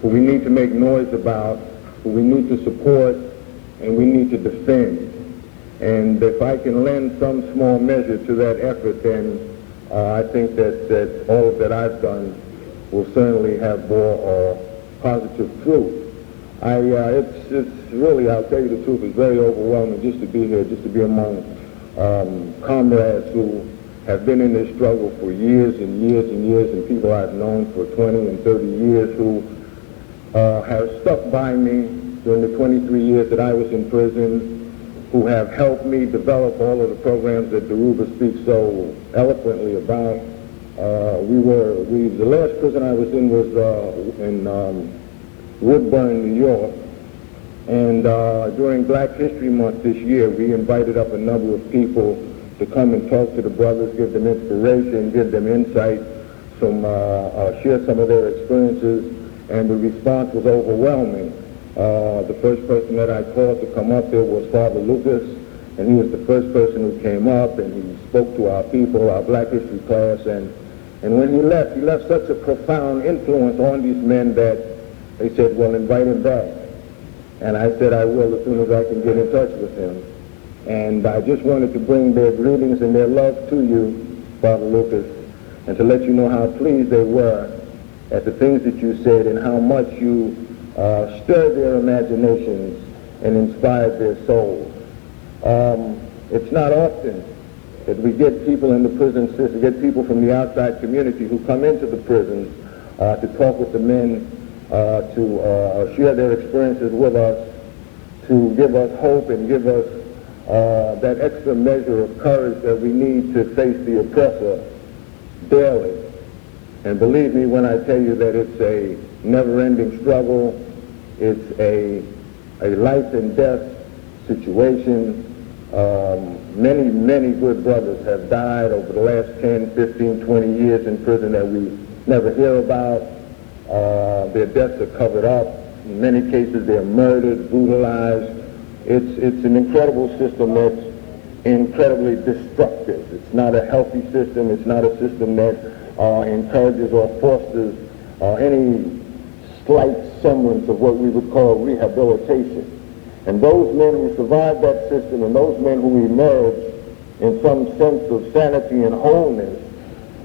who we need to make noise about, who we need to support, and we need to defend. And if I can lend some small measure to that effort, then I think that all that I've done will certainly have more positive fruit. It's really, I'll tell you the truth, it's very overwhelming just to be here, just to be among comrades who have been in this struggle for years and years and years, and people I've known for 20 and 30 years who have stuck by me during the 23 years that I was in prison, who have helped me develop all of the programs that Dhoruba speaks so eloquently about. The last prison I was in was in Woodburn, New York, and during Black History Month this year, we invited up a number of people to come and talk to the brothers, give them inspiration, give them insight, share some of their experiences, and the response was overwhelming. The first person that I called to come up there was Father Lucas, and he was the first person who came up, and he spoke to our people, our Black History class, and when he left such a profound influence on these men that they said, well, invite him back. And I said I will as soon as I can get in touch with him. And I just wanted to bring their greetings and their love to you, Father Lucas, and to let you know how pleased they were at the things that you said and how much you stirred their imaginations and inspired their souls. It's not often that we get people in the prison system, get people from the outside community who come into the prisons to talk with the men, to share their experiences with us, to give us hope and give us that extra measure of courage that we need to face the oppressor daily. And believe me when I tell you that it's a never-ending struggle. It's a life and death situation. Many, many good brothers have died over the last 10, 15, 20 years in prison that we never hear about. Their deaths are covered up. In many cases, they're murdered, brutalized. It's an incredible system that's incredibly destructive. It's not a healthy system. It's not a system that encourages or fosters any slight semblance of what we would call rehabilitation. And those men who survived that system and those men who emerged in some sense of sanity and wholeness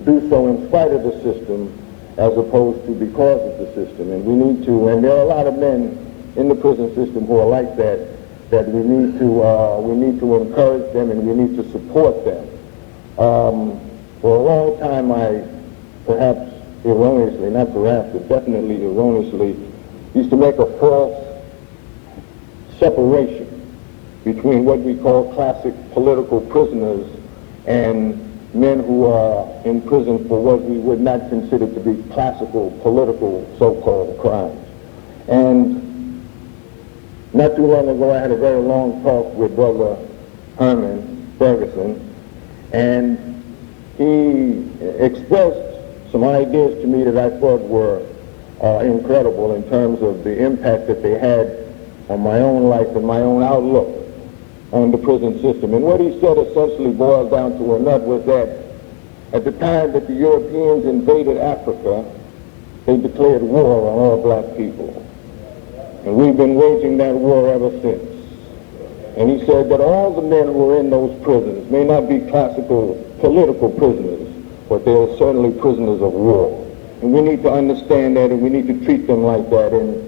do so in spite of the system as opposed to because of the system. And we need to, and there are a lot of men in the prison system who are like that, that we need to encourage them and we need to support them. For a long time I, perhaps erroneously, not perhaps, but definitely erroneously, used to make a false separation between what we call classic political prisoners and men who are in prison for what we would not consider to be classical political so-called crimes. And not too long ago I had a very long talk with Brother Herman, Ferguson, and he expressed some ideas to me that I thought were incredible in terms of the impact that they had on my own life and my own outlook on the prison system. And what he said essentially boiled down to a nut was that at the time that the Europeans invaded Africa, they declared war on all black people. And we've been waging that war ever since. And he said that all the men who are in those prisons may not be classical political prisoners, but they are certainly prisoners of war. And we need to understand that, and we need to treat them like that. And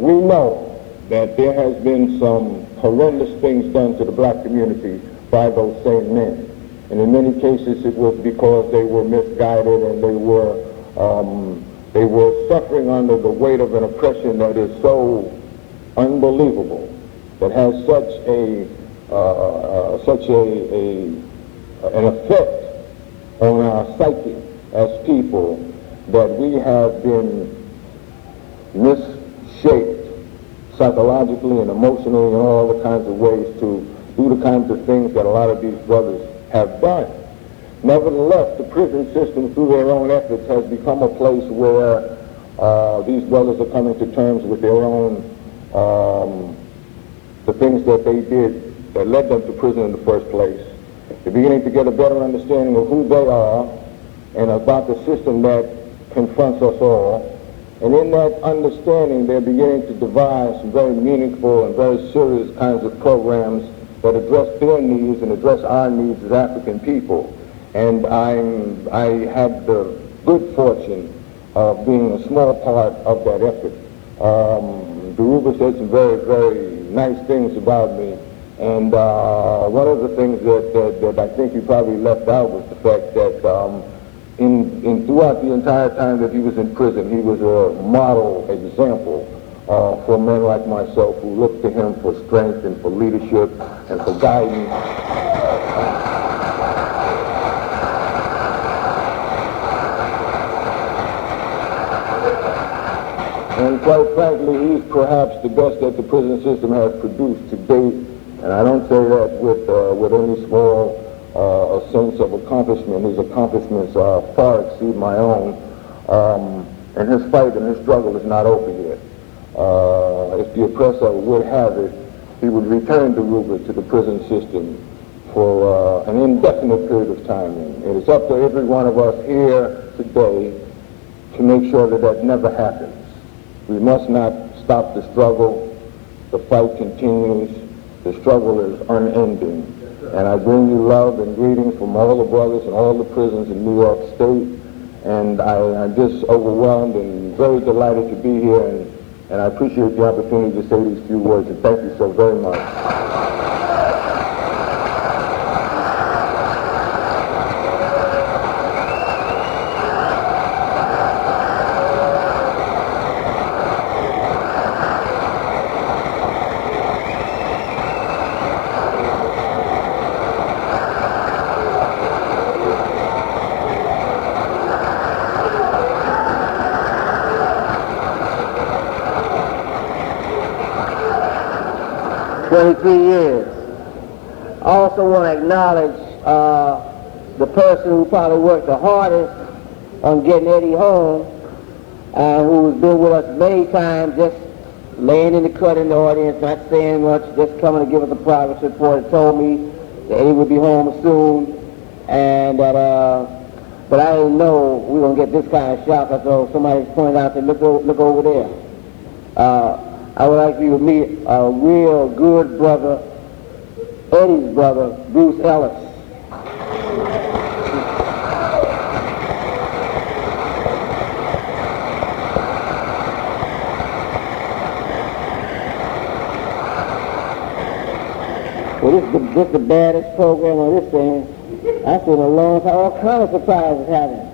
we know that there has been some horrendous things done to the black community by those same men. And in many cases it was because they were misguided and they were suffering under the weight of an oppression that is so unbelievable, that has an effect on our psyche as people, that we have been misshaped psychologically and emotionally in all the kinds of ways to do the kinds of things that a lot of these brothers have done. Nevertheless, the prison system, through their own efforts, has become a place where these brothers are coming to terms with their own, the things that they did that led them to prison in the first place. They're beginning to get a better understanding of who they are and about the system that confronts us all. And in that understanding, they're beginning to devise some very meaningful and very serious kinds of programs that address their needs and address our needs as African people. And I had the good fortune of being a small part of that effort. Dhoruba said some very, very nice things about me. And one of the things that I think he probably left out was the fact that throughout the entire time that he was in prison, he was a model example for men like myself who looked to him for strength and for leadership and for guidance. And quite frankly, he's perhaps the best that the prison system has produced to date. And I don't say that with any small sense of accomplishment. His accomplishments far exceed my own. And his fight and his struggle is not over yet. If the oppressor would have it, he would return Dhoruba to the prison system for an indefinite period of time. And it's up to every one of us here today to make sure that that never happens. We must not stop the struggle. The fight continues. The struggle is unending. And I bring you love and greetings from all the brothers in all the prisons in New York State. And I'm just overwhelmed and very delighted to be here. And I appreciate the opportunity to say these few words. And thank you so very much. 23 years. I also want to acknowledge the person who probably worked the hardest on getting Eddie home, who's been with us many times, just laying in the cut in the audience, not saying much, just coming to give us a progress report. He told me that Eddie would be home soon, and that, but I didn't know we were going to get this kind of shock until somebody pointed out, said, look over there. I would like you to meet a real good brother, Eddie's brother, Bruce Ellis. Well, this is the baddest program on this thing I've seen in a long time. All kinds of surprises happening.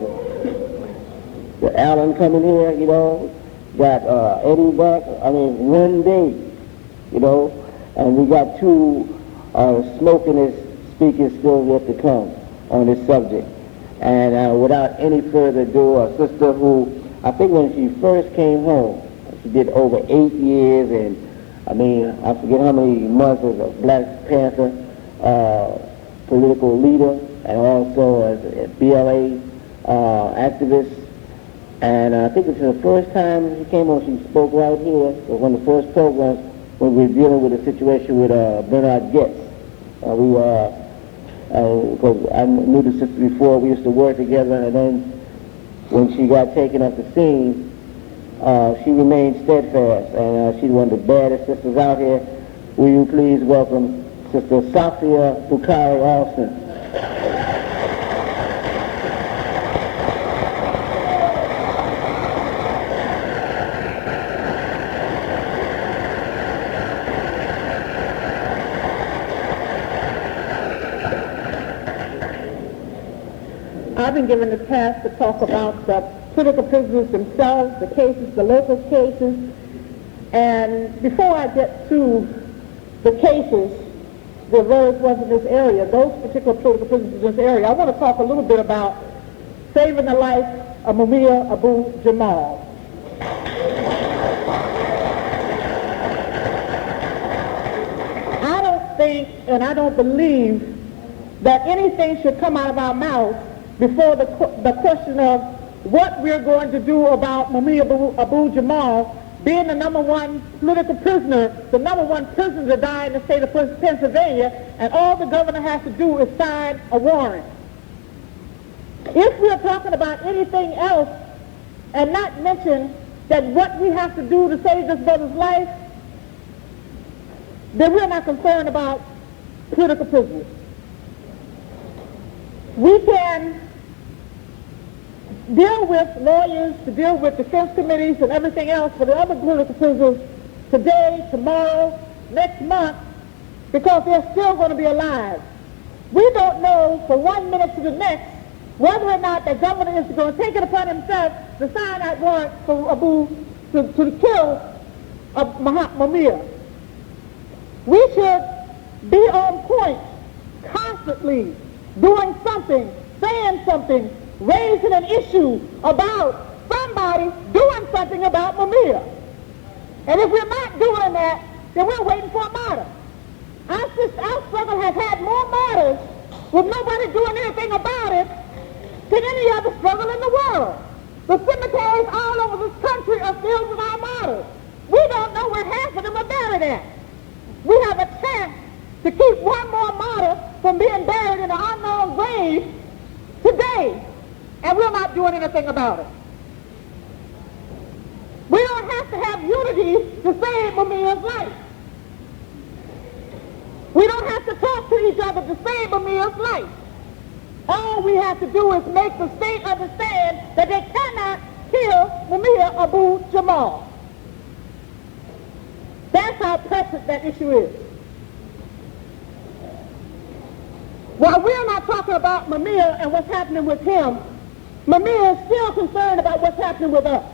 The Allen coming here, you know, got Eddie back, one day, you know, and we got two smoking speakers still yet to come on this subject. And without any further ado, a sister who, I think when she first came home, she did over 8 years, and I forget how many months as a Black Panther political leader, and also as a BLA activist. And I think it's the first time she came on, she spoke right here. It was one of the first programs when we were dealing with a situation with bin-Wahad. Because I knew the sister before, we used to work together, and then when she got taken off the scene, she remained steadfast, and she's one of the baddest sisters out here. Will you please welcome Sister Safiya Bukhari Austin. I've been given the task to talk about the political prisoners themselves, the cases, the local cases. And before I get to the cases, the various ones in this area, those particular political prisoners in this area, I want to talk a little bit about saving the life of Mumia Abu Jamal. I don't think and I don't believe that anything should come out of our mouth before the question of what we're going to do about Mumia Abu Jamal being the number one political prisoner, the number one prisoner to die in the state of Pennsylvania, and all the governor has to do is sign a warrant. If we're talking about anything else and not mention that what we have to do to save this brother's life, then we're not concerned about political prisoners. We can deal with lawyers, to deal with defense committees and everything else for the other political prisoners today, tomorrow, next month, because they're still going to be alive. We don't know from 1 minute to the next whether or not the governor is going to take it upon himself to sign that warrant for Abu to kill Mumia. We should be on point, constantly doing something, saying something, raising an issue about somebody doing something about Mumia. And if we're not doing that, then we're waiting for a martyr. Our struggle has had more martyrs with nobody doing anything about it than any other struggle in the world. The cemeteries all over this country are filled with our martyrs. We don't know where half of them are buried at. We have a chance to keep one more martyr from being buried in an unknown grave today, and we're not doing anything about it. We don't have to have unity to save Mumia's life. We don't have to talk to each other to save Mumia's life. All we have to do is make the state understand that they cannot kill Mumia Abu Jamal. That's how pressing that issue is. While we're not talking about Mumia and what's happening with him, Mumia is still concerned about what's happening with us.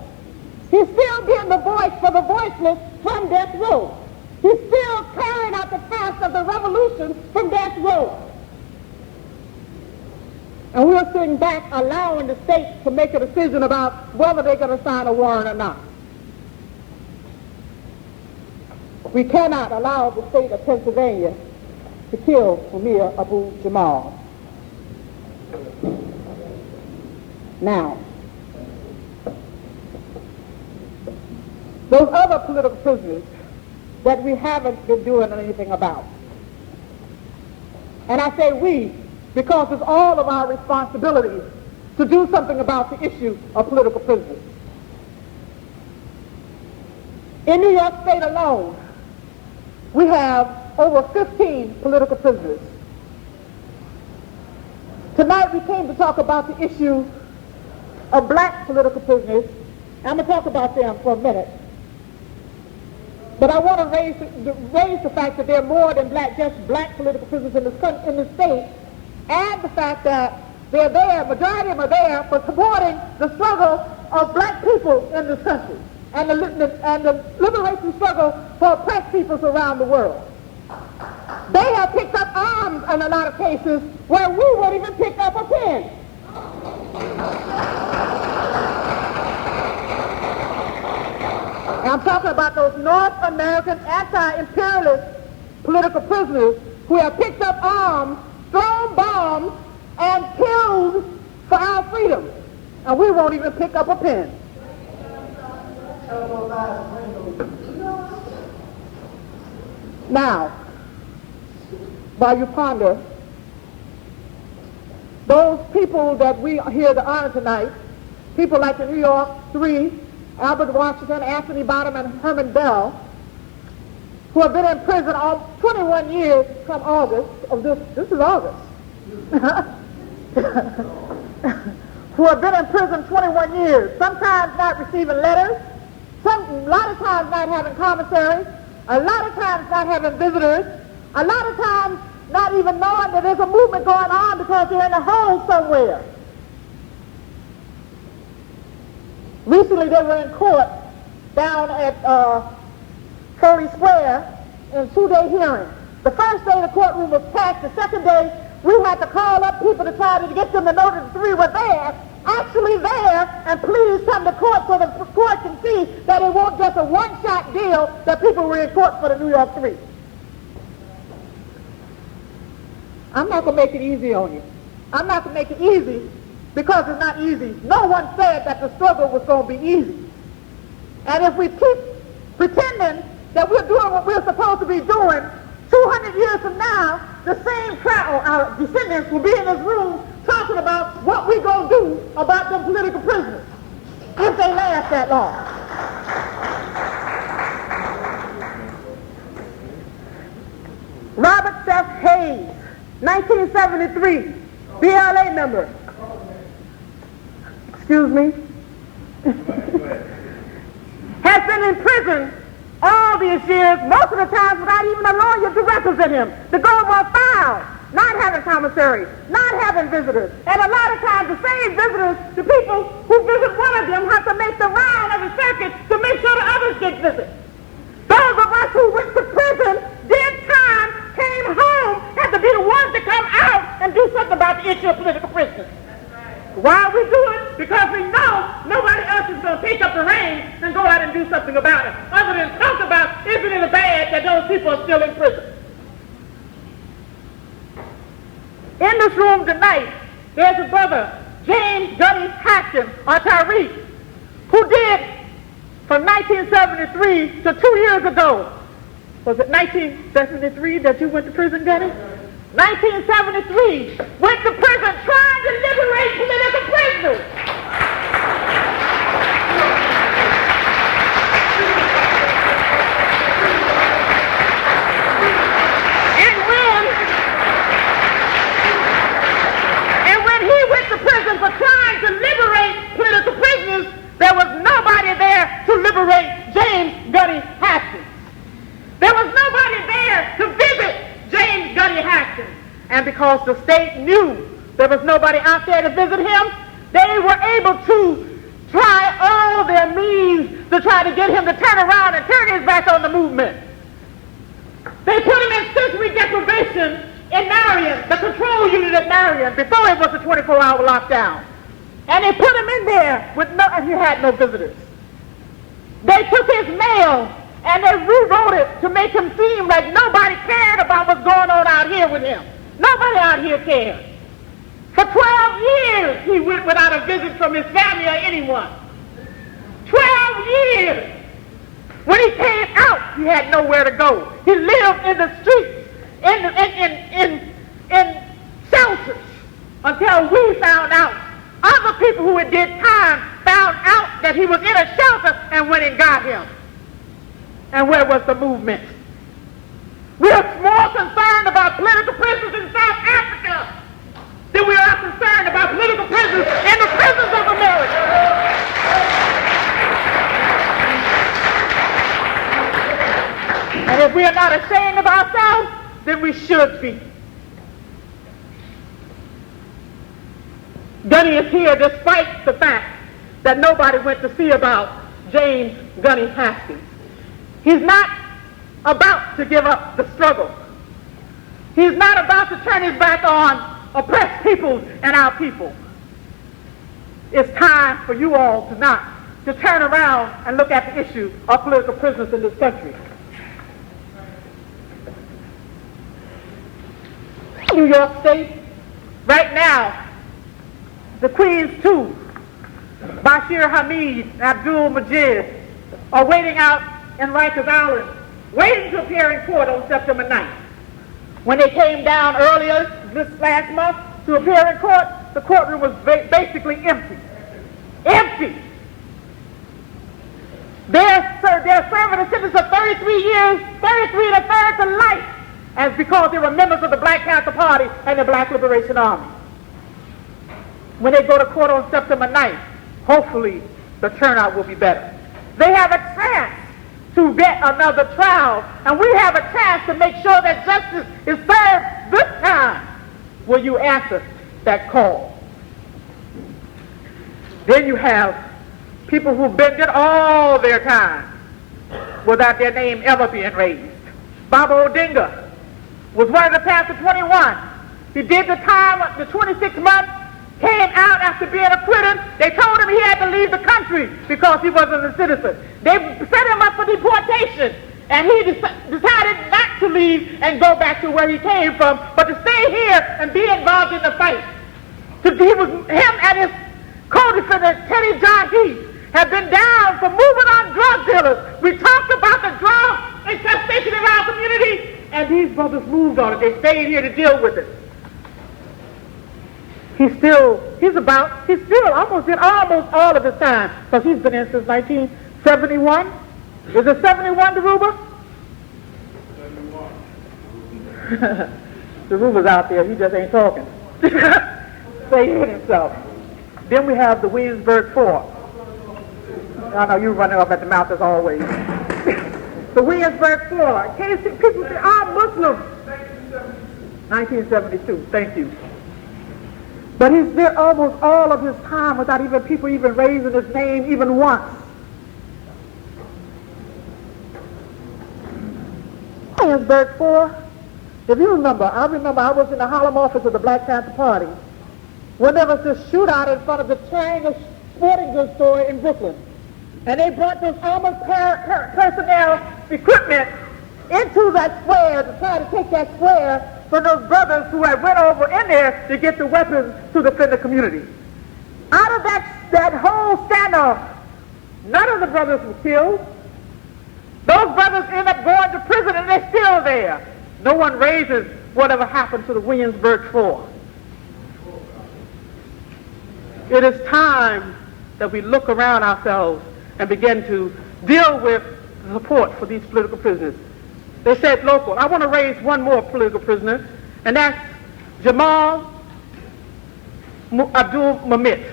He's still getting the voice for the voiceless from death row. He's still carrying out the task of the revolution from death row. And we're sitting back allowing the state to make a decision about whether they're going to sign a warrant or not. We cannot allow the state of Pennsylvania to kill Mumia Abu Jamal. Now, those other political prisoners that we haven't been doing anything about. And I say we, because it's all of our responsibility to do something about the issue of political prisoners. In New York State alone, we have over 15 political prisoners. Tonight we came to talk about the issue of black political prisoners. I'm going to talk about them for a minute. But I want to raise the fact that there are more than just black political prisoners in the state, and the fact that they're there, majority of them are there for supporting the struggle of black people in this country and the liberation struggle for oppressed peoples around the world. They have picked up arms in a lot of cases where we won't even pick up a pen. And I'm talking about those North American anti-imperialist political prisoners who have picked up arms, thrown bombs, and killed for our freedom. And we won't even pick up a pen. Now, while you ponder, those people that we are here to honor tonight, people like the New York Three, Albert Washington, Anthony Bottom, and Herman Bell, who have been in prison all 21 years come August of this is August, who have been in prison 21 years, sometimes not receiving letters, a lot of times not having commissaries, a lot of times not having visitors, a lot of times not even knowing that there's a movement going on because they're in a hole somewhere. Recently they were in court down at Foley Square in 2-day hearing. The first day the courtroom was packed. The second day we had to call up people to try to get them to know that the three were there, actually there, and please come to court so the court can see that it won't just a one-shot deal that people were in court for the New York Three. I'm not going to make it easy on you. I'm not going to make it easy because it's not easy. No one said that the struggle was going to be easy. And if we keep pretending that we're doing what we're supposed to be doing, 200 years from now, the same crowd, our descendants, will be in this room talking about what we're going to do about them political prisoners if they last that long. Robert Seth Hayes, 1973, BLA member. Excuse me. Has been in prison all these years, most of the time without even a lawyer to represent him, to go on file, not having commissary, not having visitors. And a lot of times the same visitors, the people who visit one of them have to make the round of the circuit to make sure the others get visit. Those of us who went to prison, did time, came home, had to be the ones to come out and do something about the issue of political prisoners. Why we do it? Because we know nobody else is going to pick up the reins and go out and do something about it, other than talk about, isn't it bad that those people are still in prison? In this room tonight, there's a brother, James Gunny Haskins, or Tariq, who did from 1973 to 2 years ago. Was it 1973 that you went to prison, Gunny? 1973, went to prison trying to liberate political prisoners. And when he went to prison for trying to liberate political prisoners, there was nobody there to liberate James Gunny Haskins. There was nobody there to visit James Gunny Haskins. And because the state knew there was nobody out there to visit him, they were able to try all their means to try to get him to turn around and turn his back on the movement. They put him in sensory deprivation in Marion, the control unit at Marion, before it was a 24-hour lockdown. And they put him in there and he had no visitors. They took his mail and they rewrote it to make him seem like nobody cared about what's going on out here with him. Nobody out here cared. For 12 years he went without a visit from his family or anyone. 12 years. When he came out, he had nowhere to go. He lived in the streets, in shelters, until we found out. Other people who had did time found out that he was in a shelter and went and got him. And where was the movement? We are more concerned about political prisoners in South Africa than we are concerned about political prisoners in the prisons of America. And if we are not ashamed of ourselves, then we should be. Gunny is here despite the fact that nobody went to see about James Gunny Haskins. He's not about to give up the struggle. He's not about to turn his back on oppressed peoples and our people. It's time for you all to turn around and look at the issue of political prisoners in this country. New York State, right now, the Queen's two, Bashir Hamid and Abdul Majid, are waiting out in Rikers Island, waiting to appear in court on September 9th. When they came down earlier this last month to appear in court, the courtroom was basically empty. Empty. They're serving a sentence of 33 years, 33 and a third to life, as because they were members of the Black Panther Party and the Black Liberation Army. When they go to court on September 9th, hopefully the turnout will be better. They have a chance to get another trial, and we have a chance to make sure that justice is served this time. Will you answer that call? Then you have people who did all their time without their name ever being raised. Baba Odinga was one of the Panther 21. He did the time, the 26 months, came out after being acquitted. They told him he had to leave the country because he wasn't a citizen. They set him up for deportation, and he decided not to leave and go back to where he came from, but to stay here and be involved in the fight. Him and his co-defendant, Teddy John Heath, have been down for moving on drug dealers. We talked about the drug infestation in our community, and these brothers moved on it. They stayed here to deal with it. He's still almost did almost all of his time, because he's been in since 1971. Is it 71, Dhoruba? 71. Dhoruba's out there, he just ain't talking. Saying himself. Then we have the Williamsburg Four. I know you're running off at the mouth as always. The Williamsburg Four. People say, Muslims. 1972, thank you. But he's there almost all of his time without even people even raising his name even once. Williamsburg 4, if you remember, I was in the Harlem office of the Black Panther Party when there was this shootout in front of the Triangle Sporting Goods store in Brooklyn. And they brought those armored personnel equipment into that square to try to take that square for those brothers who had went over in there to get the weapons to defend the community. Out of that whole standoff, none of the brothers were killed. Those brothers end up going to prison and they're still there. No one raises whatever happened to the Williamsburg Four. It is time that we look around ourselves and begin to deal with support for these political prisoners. They said local. I want to raise one more political prisoner, and that's Jamal Abdul Mamit.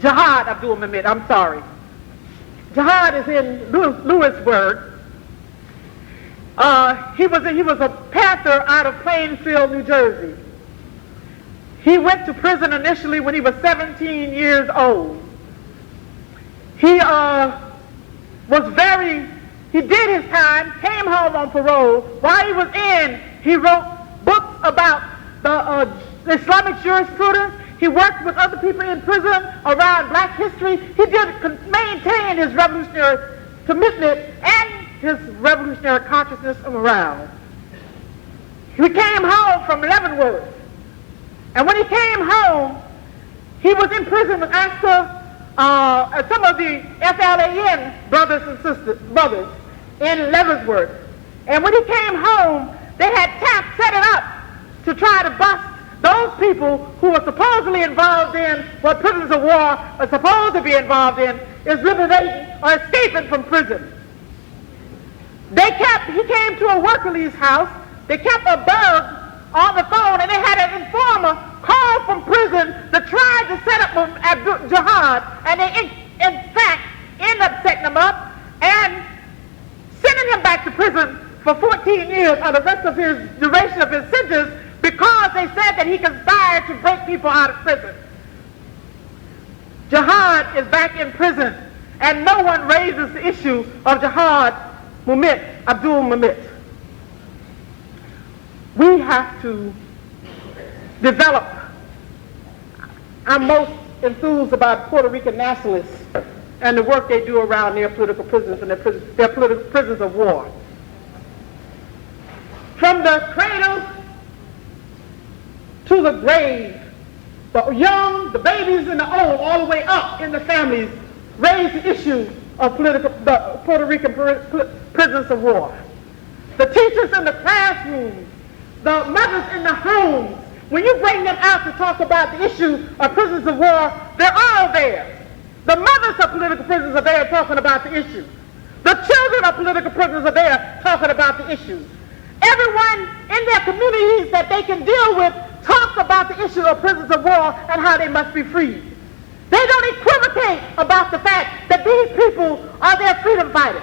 Jihad Abdul Mamit, I'm sorry. Jihad is in Lewisburg. He was a Panther out of Plainfield, New Jersey. He went to prison initially when he was 17 years old. He did his time, came home on parole. While he was in, he wrote books about the Islamic jurisprudence. He worked with other people in prison around black history. He did maintain his revolutionary commitment and his revolutionary consciousness and morale. He came home from Leavenworth. And when he came home, he was in prison with some of the FLAN brothers in Leavenworth. And when he came home, they had set it up to try to bust those people who were supposedly involved in what prisoners of war are supposed to be involved in is liberating or escaping from prison. He came to a worker's house. They kept a bug on the phone, and they had an informer call from prison to try to set up jihad, and they in fact ended up setting him up and sending him back to prison for 14 years or the rest of his duration of his sentence because they said that he conspired to break people out of prison. Jihad is back in prison, and no one raises the issue of Jihad Abdul Mumit. We have to develop. I'm most enthused about Puerto Rican nationalists and the work they do around their political prisons and their political prisons of war. From the cradle to the grave, the young, the babies and the old, all the way up in the families, raise the issue of the Puerto Rican prisons of war. The teachers in the classrooms, the mothers in the homes, when you bring them out to talk about the issue of prisons of war, they're all there. The mothers of political prisoners are there talking about the issue. The children of political prisoners are there talking about the issues. Everyone in their communities that they can deal with talks about the issue of prisoners of war and how they must be freed. They don't equivocate about the fact that these people are their freedom fighters.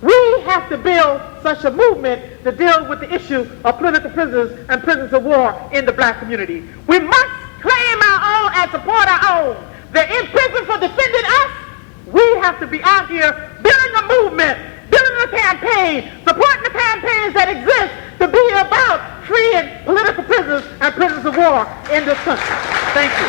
We have to build such a movement to deal with the issue of political prisoners and prisoners of war in the black community. We must claim our own and support our own. They're in prison for defending us. We have to be out here building a movement, building a campaign, supporting the campaigns that exist to be about freeing political prisoners and prisoners of war in this country. Thank you.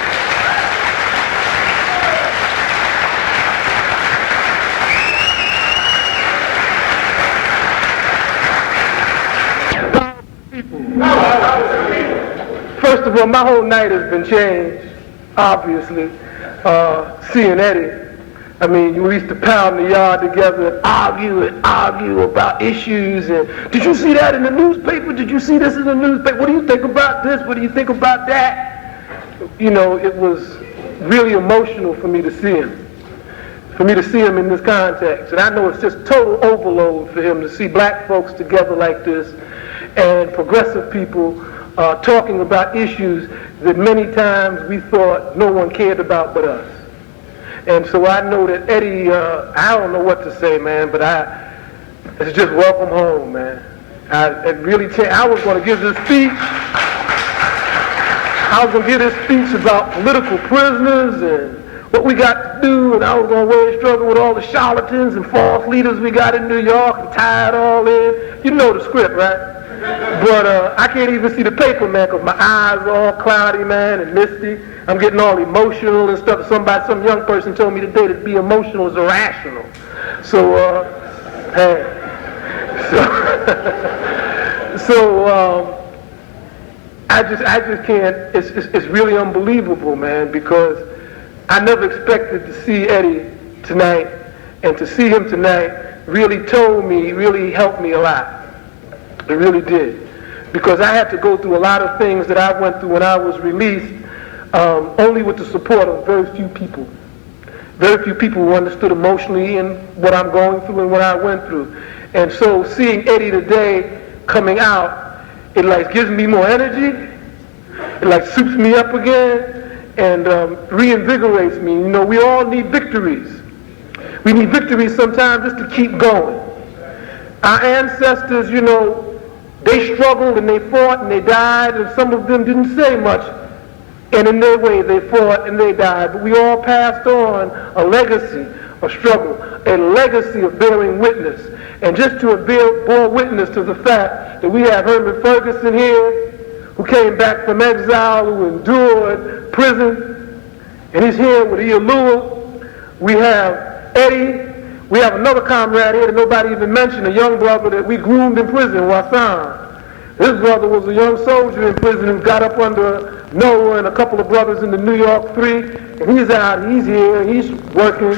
First of all, my whole night has been changed, obviously, seeing Eddie. I mean, we used to pound the yard together and argue about issues. And did you see that in the newspaper? Did you see this in the newspaper? What do you think about this? What do you think about that? You know, it was really emotional for me to see him. For me to see him in this context. And I know it's just total overload for him to see black folks together like this and progressive people talking about issues that many times we thought no one cared about but us. And so I know that Eddie, I don't know what to say, man, but it's just welcome home, man. I was going to give this speech. I was going to give this speech about political prisoners and what we got to do, and I was going to really struggle with all the charlatans and false leaders we got in New York and tie it all in. You know the script, right? But I can't even see the paper, man, because my eyes are all cloudy, man, and misty. I'm getting all emotional and stuff. Some young person told me today that to be emotional is irrational. So, I just can't. It's really unbelievable, man, because I never expected to see Eddie tonight, and to see him tonight really really helped me a lot. It really did. Because I had to go through a lot of things that I went through when I was released, only with the support of very few people. Very few people who understood emotionally in what I'm going through and what I went through. And so seeing Eddie today coming out, it like gives me more energy. It like soups me up again and reinvigorates me. You know, we all need victories. We need victories sometimes just to keep going. Our ancestors, you know, they struggled and they fought and they died, and some of them didn't say much. And in their way, they fought and they died. But we all passed on a legacy of struggle, a legacy of bearing witness. And just to have bore witness to the fact that we have Herman Ferguson here, who came back from exile, who endured prison, and he's here with Ialua. We have Eddie. We have another comrade here that nobody even mentioned, a young brother that we groomed in prison, Wasan. His brother was a young soldier in prison who got up under Noah and a couple of brothers in the New York 3, and he's out, he's here, he's working.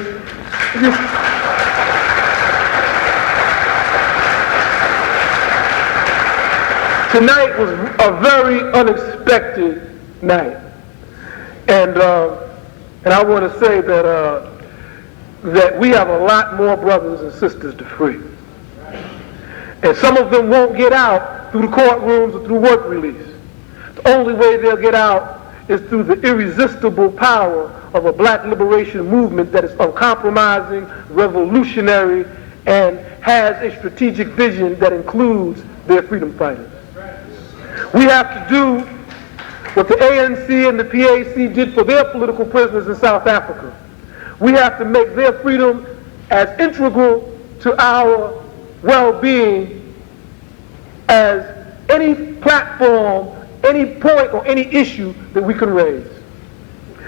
Tonight was a very unexpected night. And I want to say that that we have a lot more brothers and sisters to free. And some of them won't get out through the courtrooms or through work release. The only way they'll get out is through the irresistible power of a black liberation movement that is uncompromising, revolutionary, and has a strategic vision that includes their freedom fighters. We have to do what the ANC and the PAC did for their political prisoners in South Africa. We have to make their freedom as integral to our well-being as any platform, any point, or any issue that we can raise.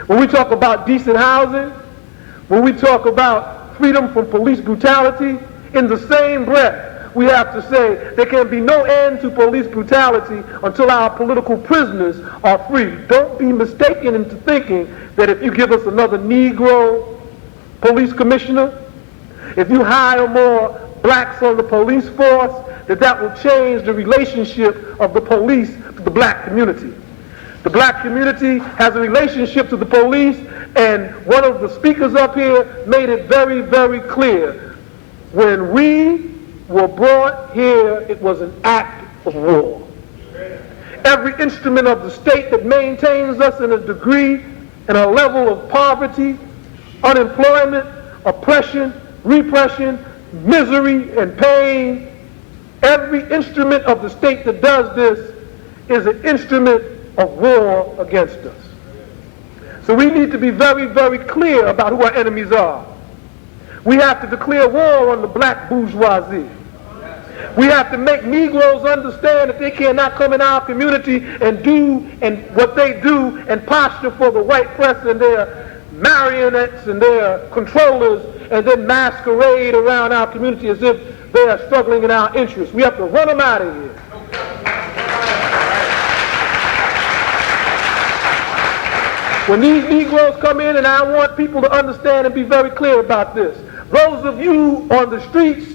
When we talk about decent housing, when we talk about freedom from police brutality, in the same breath, we have to say there can be no end to police brutality until our political prisoners are free. Don't be mistaken into thinking that if you give us another Negro police commissioner, if you hire more blacks on the police force, that will change the relationship of the police to the black community. The black community has a relationship to the police, and one of the speakers up here made it very, very clear. When we were brought here, it was an act of war. Every instrument of the state that maintains us in a degree and a level of poverty, unemployment, oppression, repression, misery, and pain, every instrument of the state that does this is an instrument of war against us. So we need to be very, very clear about who our enemies are. We have to declare war on the black bourgeoisie. We have to make Negroes understand that they cannot come in our community and do what they do and posture for the white press and their marionettes and their controllers and then masquerade around our community as if they are struggling in our interests. We have to run them out of here. When these Negroes come in, and I want people to understand and be very clear about this, those of you on the streets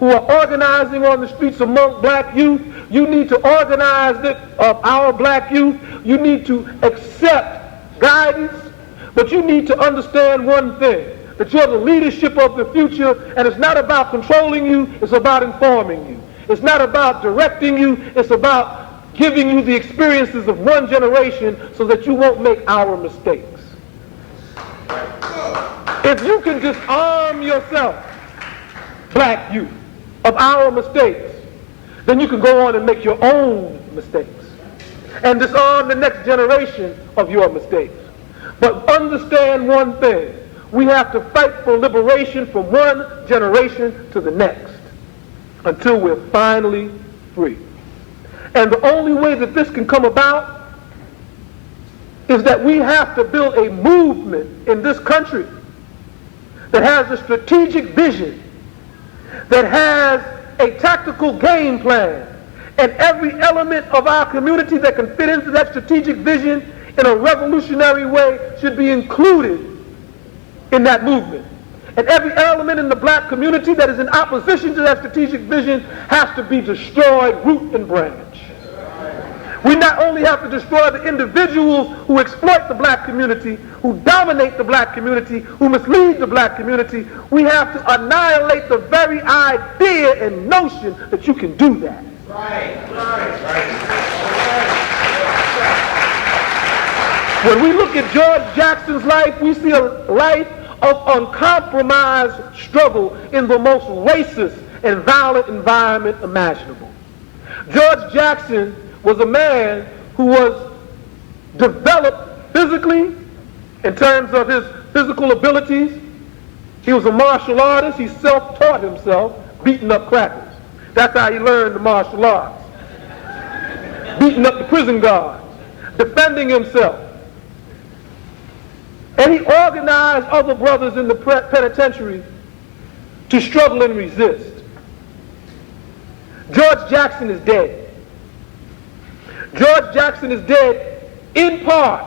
who are organizing on the streets among black youth, you need to organize our black youth. You need to accept guidance, but you need to understand one thing, that you're the leadership of the future, and it's not about controlling you, it's about informing you. It's not about directing you, it's about giving you the experiences of one generation so that you won't make our mistakes. If you can disarm yourself, black youth, of our mistakes, then you can go on and make your own mistakes and disarm the next generation of your mistakes. But understand one thing, we have to fight for liberation from one generation to the next until we're finally free. And the only way that this can come about is that we have to build a movement in this country that has a strategic vision, that has a tactical game plan, and every element of our community that can fit into that strategic vision in a revolutionary way should be included in that movement. And every element in the black community that is in opposition to that strategic vision has to be destroyed root and branch. We not only have to destroy the individuals who exploit the black community, who dominate the black community, who mislead the black community, we have to annihilate the very idea and notion that you can do that. When we look at George Jackson's life, we see a life of uncompromised struggle in the most racist and violent environment imaginable. George Jackson was a man who was developed physically in terms of his physical abilities. He was a martial artist. He self-taught himself beating up crackers. That's how he learned the martial arts. Beating up the prison guards, defending himself. And he organized other brothers in the penitentiary to struggle and resist. George Jackson is dead. George Jackson is dead in part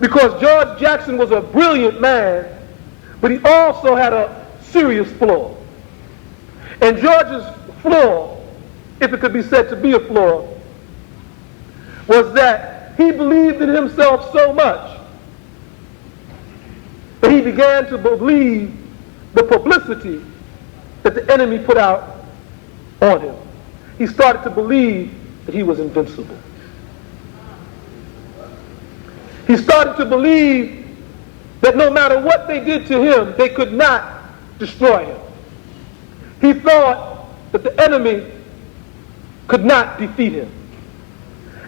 because George Jackson was a brilliant man, but he also had a serious flaw. And George's flaw, if it could be said to be a flaw, was that he believed in himself so much But he began to believe the publicity that the enemy put out on him. He started to believe that he was invincible. He started to believe that no matter what they did to him, they could not destroy him. He thought that the enemy could not defeat him.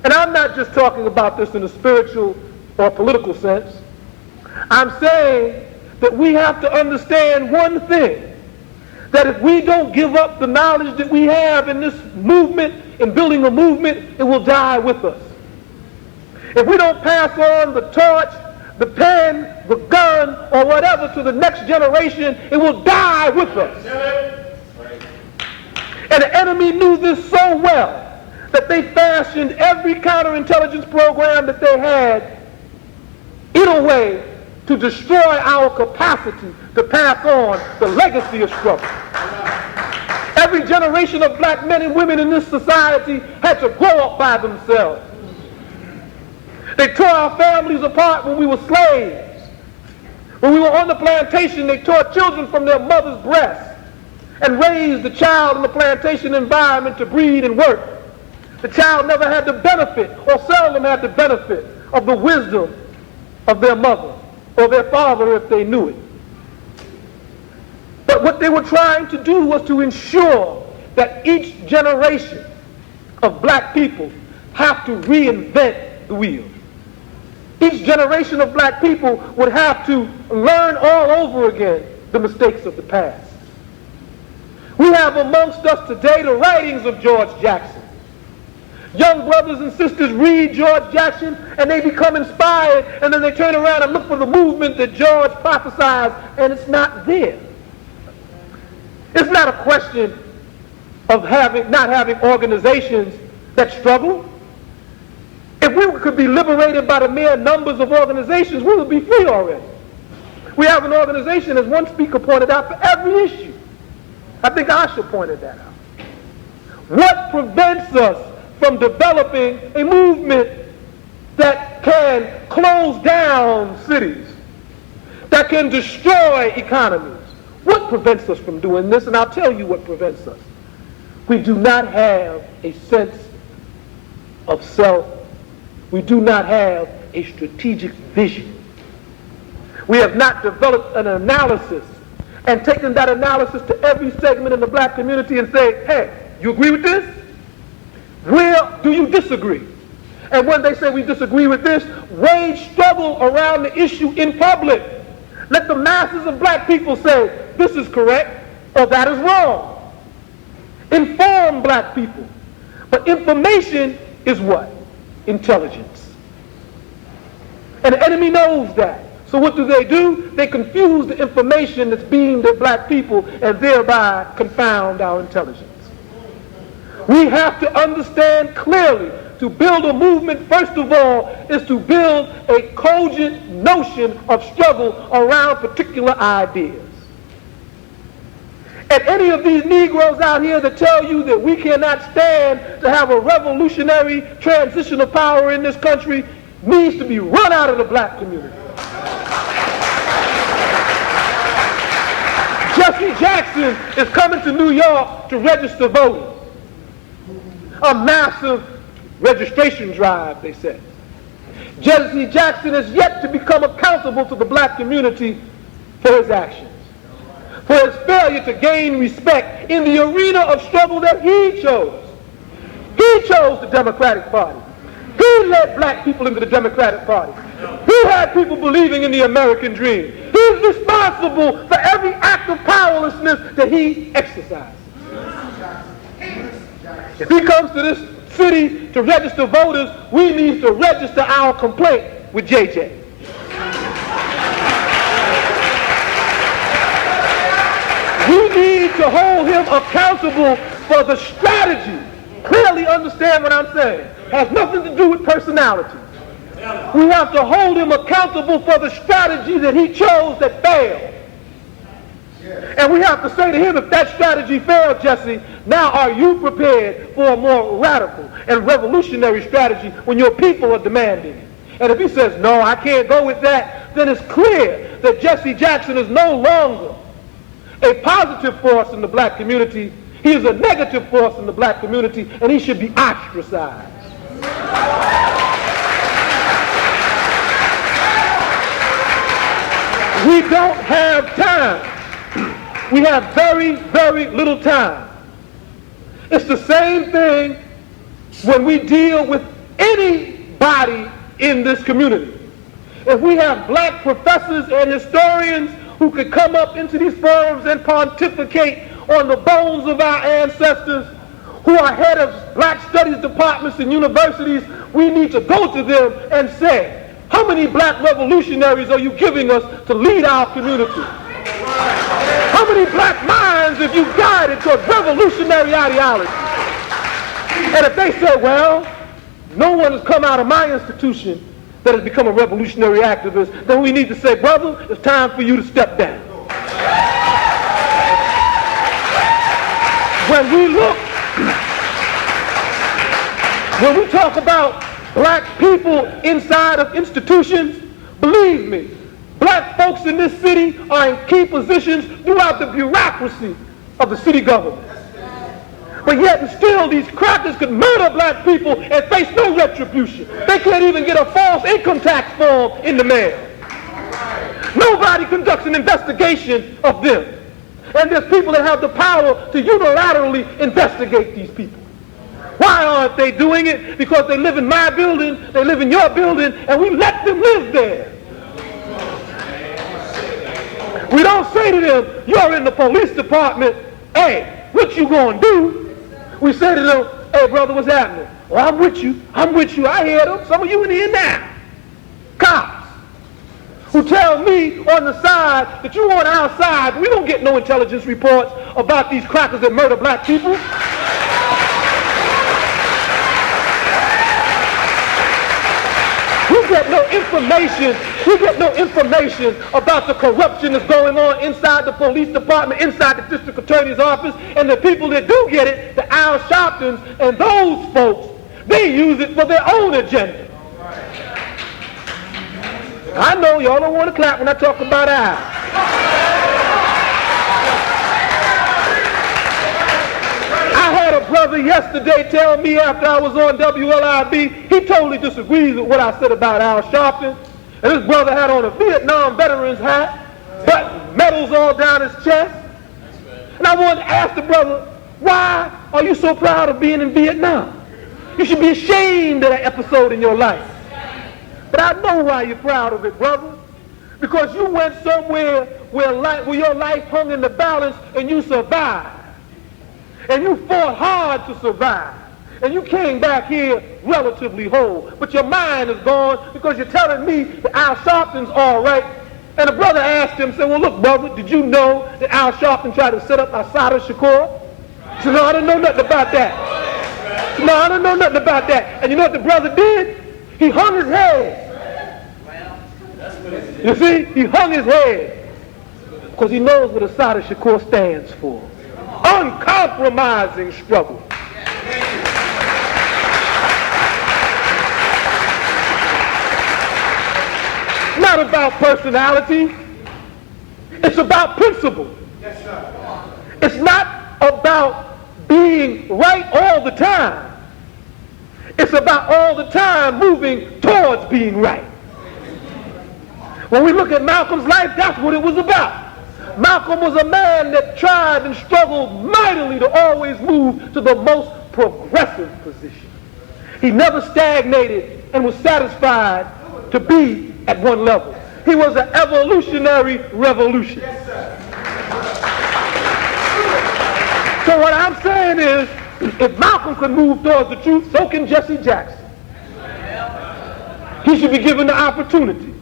And I'm not just talking about this in a spiritual or political sense. I'm saying that we have to understand one thing, that if we don't give up the knowledge that we have in this movement, in building a movement, it will die with us. If we don't pass on the torch, the pen, the gun, or whatever to the next generation, it will die with us. And the enemy knew this so well that they fashioned every counterintelligence program that they had in a way to destroy our capacity to pass on the legacy of struggle. Every generation of black men and women in this society had to grow up by themselves. They tore our families apart when we were slaves. When we were on the plantation, they tore children from their mother's breast and raised the child in the plantation environment to breed and work. The child never had the benefit, or seldom had the benefit, of the wisdom of their mother or their father if they knew it. But what they were trying to do was to ensure that each generation of black people have to reinvent the wheel. Each generation of black people would have to learn all over again the mistakes of the past. We have amongst us today the writings of George Jackson. Young brothers and sisters read George Jackson and they become inspired, and then they turn around and look for the movement that George prophesied, and it's not there. It's not a question of not having organizations that struggle. If we could be liberated by the mere numbers of organizations, we would be free already. We have an organization, as one speaker pointed out, for every issue. I think Asha pointed that out. What prevents us from developing a movement that can close down cities, that can destroy economies? What prevents us from doing this? And I'll tell you what prevents us. We do not have a sense of self. We do not have a strategic vision. We have not developed an analysis and taken that analysis to every segment in the black community and say, hey, you agree with this? Where do you disagree? And when they say we disagree with this, wage struggle around the issue in public. Let the masses of black people say, this is correct or that is wrong. Inform black people. But information is what? Intelligence. And the enemy knows that. So what do? They confuse the information that's beamed at black people and thereby confound our intelligence. We have to understand clearly, to build a movement, first of all, is to build a cogent notion of struggle around particular ideas. And any of these Negroes out here that tell you that we cannot stand to have a revolutionary transition of power in this country needs to be run out of the black community. Jesse Jackson is coming to New York to register voters. A massive registration drive, they said. Jesse Jackson is yet to become accountable to the black community for his actions, for his failure to gain respect in the arena of struggle that he chose. He chose the Democratic Party. He led black people into the Democratic Party. He had people believing in the American dream. He's responsible for every act of powerlessness that he exercised. If he comes to this city to register voters, we need to register our complaint with JJ. We need to hold him accountable for the strategy. Clearly understand what I'm saying. It has nothing to do with personality. We have to hold him accountable for the strategy that he chose that failed. And we have to say to him, if that strategy failed, Jesse, now are you prepared for a more radical and revolutionary strategy when your people are demanding it? And if he says, no, I can't go with that, then it's clear that Jesse Jackson is no longer a positive force in the black community. He is a negative force in the black community, and he should be ostracized. We don't have time. We have very, very little time. It's the same thing when we deal with anybody in this community. If we have black professors and historians who could come up into these forums and pontificate on the bones of our ancestors, who are head of black studies departments in universities, we need to go to them and say, how many black revolutionaries are you giving us to lead our community? How many black minds have you guided towards revolutionary ideology? And if they say, well, no one has come out of my institution that has become a revolutionary activist, then we need to say, brother, it's time for you to step down. When we talk about black people inside of institutions, believe me, black folks in this city are in key positions throughout the bureaucracy of the city government. But yet and still these crackers could murder black people and face no retribution. They can't even get a false income tax form in the mail. Nobody conducts an investigation of them. And there's people that have the power to unilaterally investigate these people. Why aren't they doing it? Because they live in my building, they live in your building, and we let them live there. We don't say to them, you're in the police department, hey, what you gonna do? We say to them, hey brother, what's happening? Well, I'm with you, I hear them, some of you in here now. Cops, who tell me on the side that you on our side, we don't get no intelligence reports about these crackers that murder black people. We get no information about the corruption that's going on inside the police department, inside the district attorney's office, and the people that do get it, the Al Sharptons and those folks, they use it for their own agenda. I know y'all don't want to clap when I talk about Al. I had a brother yesterday tell me after I was on WLIB, he totally disagrees with what I said about Al Sharpton. And this brother had on a Vietnam veteran's hat, but medals all down his chest. And I wanted to ask the brother, why are you so proud of being in Vietnam? You should be ashamed of that episode in your life. But I know why you're proud of it, brother. Because you went somewhere where your life hung in the balance and you survived. And you fought hard to survive. And you came back here relatively whole. But your mind is gone because you're telling me that Al Sharpton's all right. And the brother asked him, said, well, look, brother, did you know that Al Sharpton tried to set up Assata Shakur? He said, no, I didn't know nothing about that. He said, no, I didn't know nothing about that. And you know what the brother did? He hung his head. You see, he hung his head because he knows what Assata Shakur stands for. Uncompromising struggle. Not about personality. It's about principle. Yes, sir. It's not about being right all the time. It's about all the time moving towards being right. When we look at Malcolm's life, that's what it was about. Malcolm was a man that tried and struggled mightily to always move to the most progressive position. He never stagnated and was satisfied to be at one level. He was an evolutionary revolution. So what I'm saying is, if Malcolm could move towards the truth, so can Jesse Jackson. He should be given the opportunity.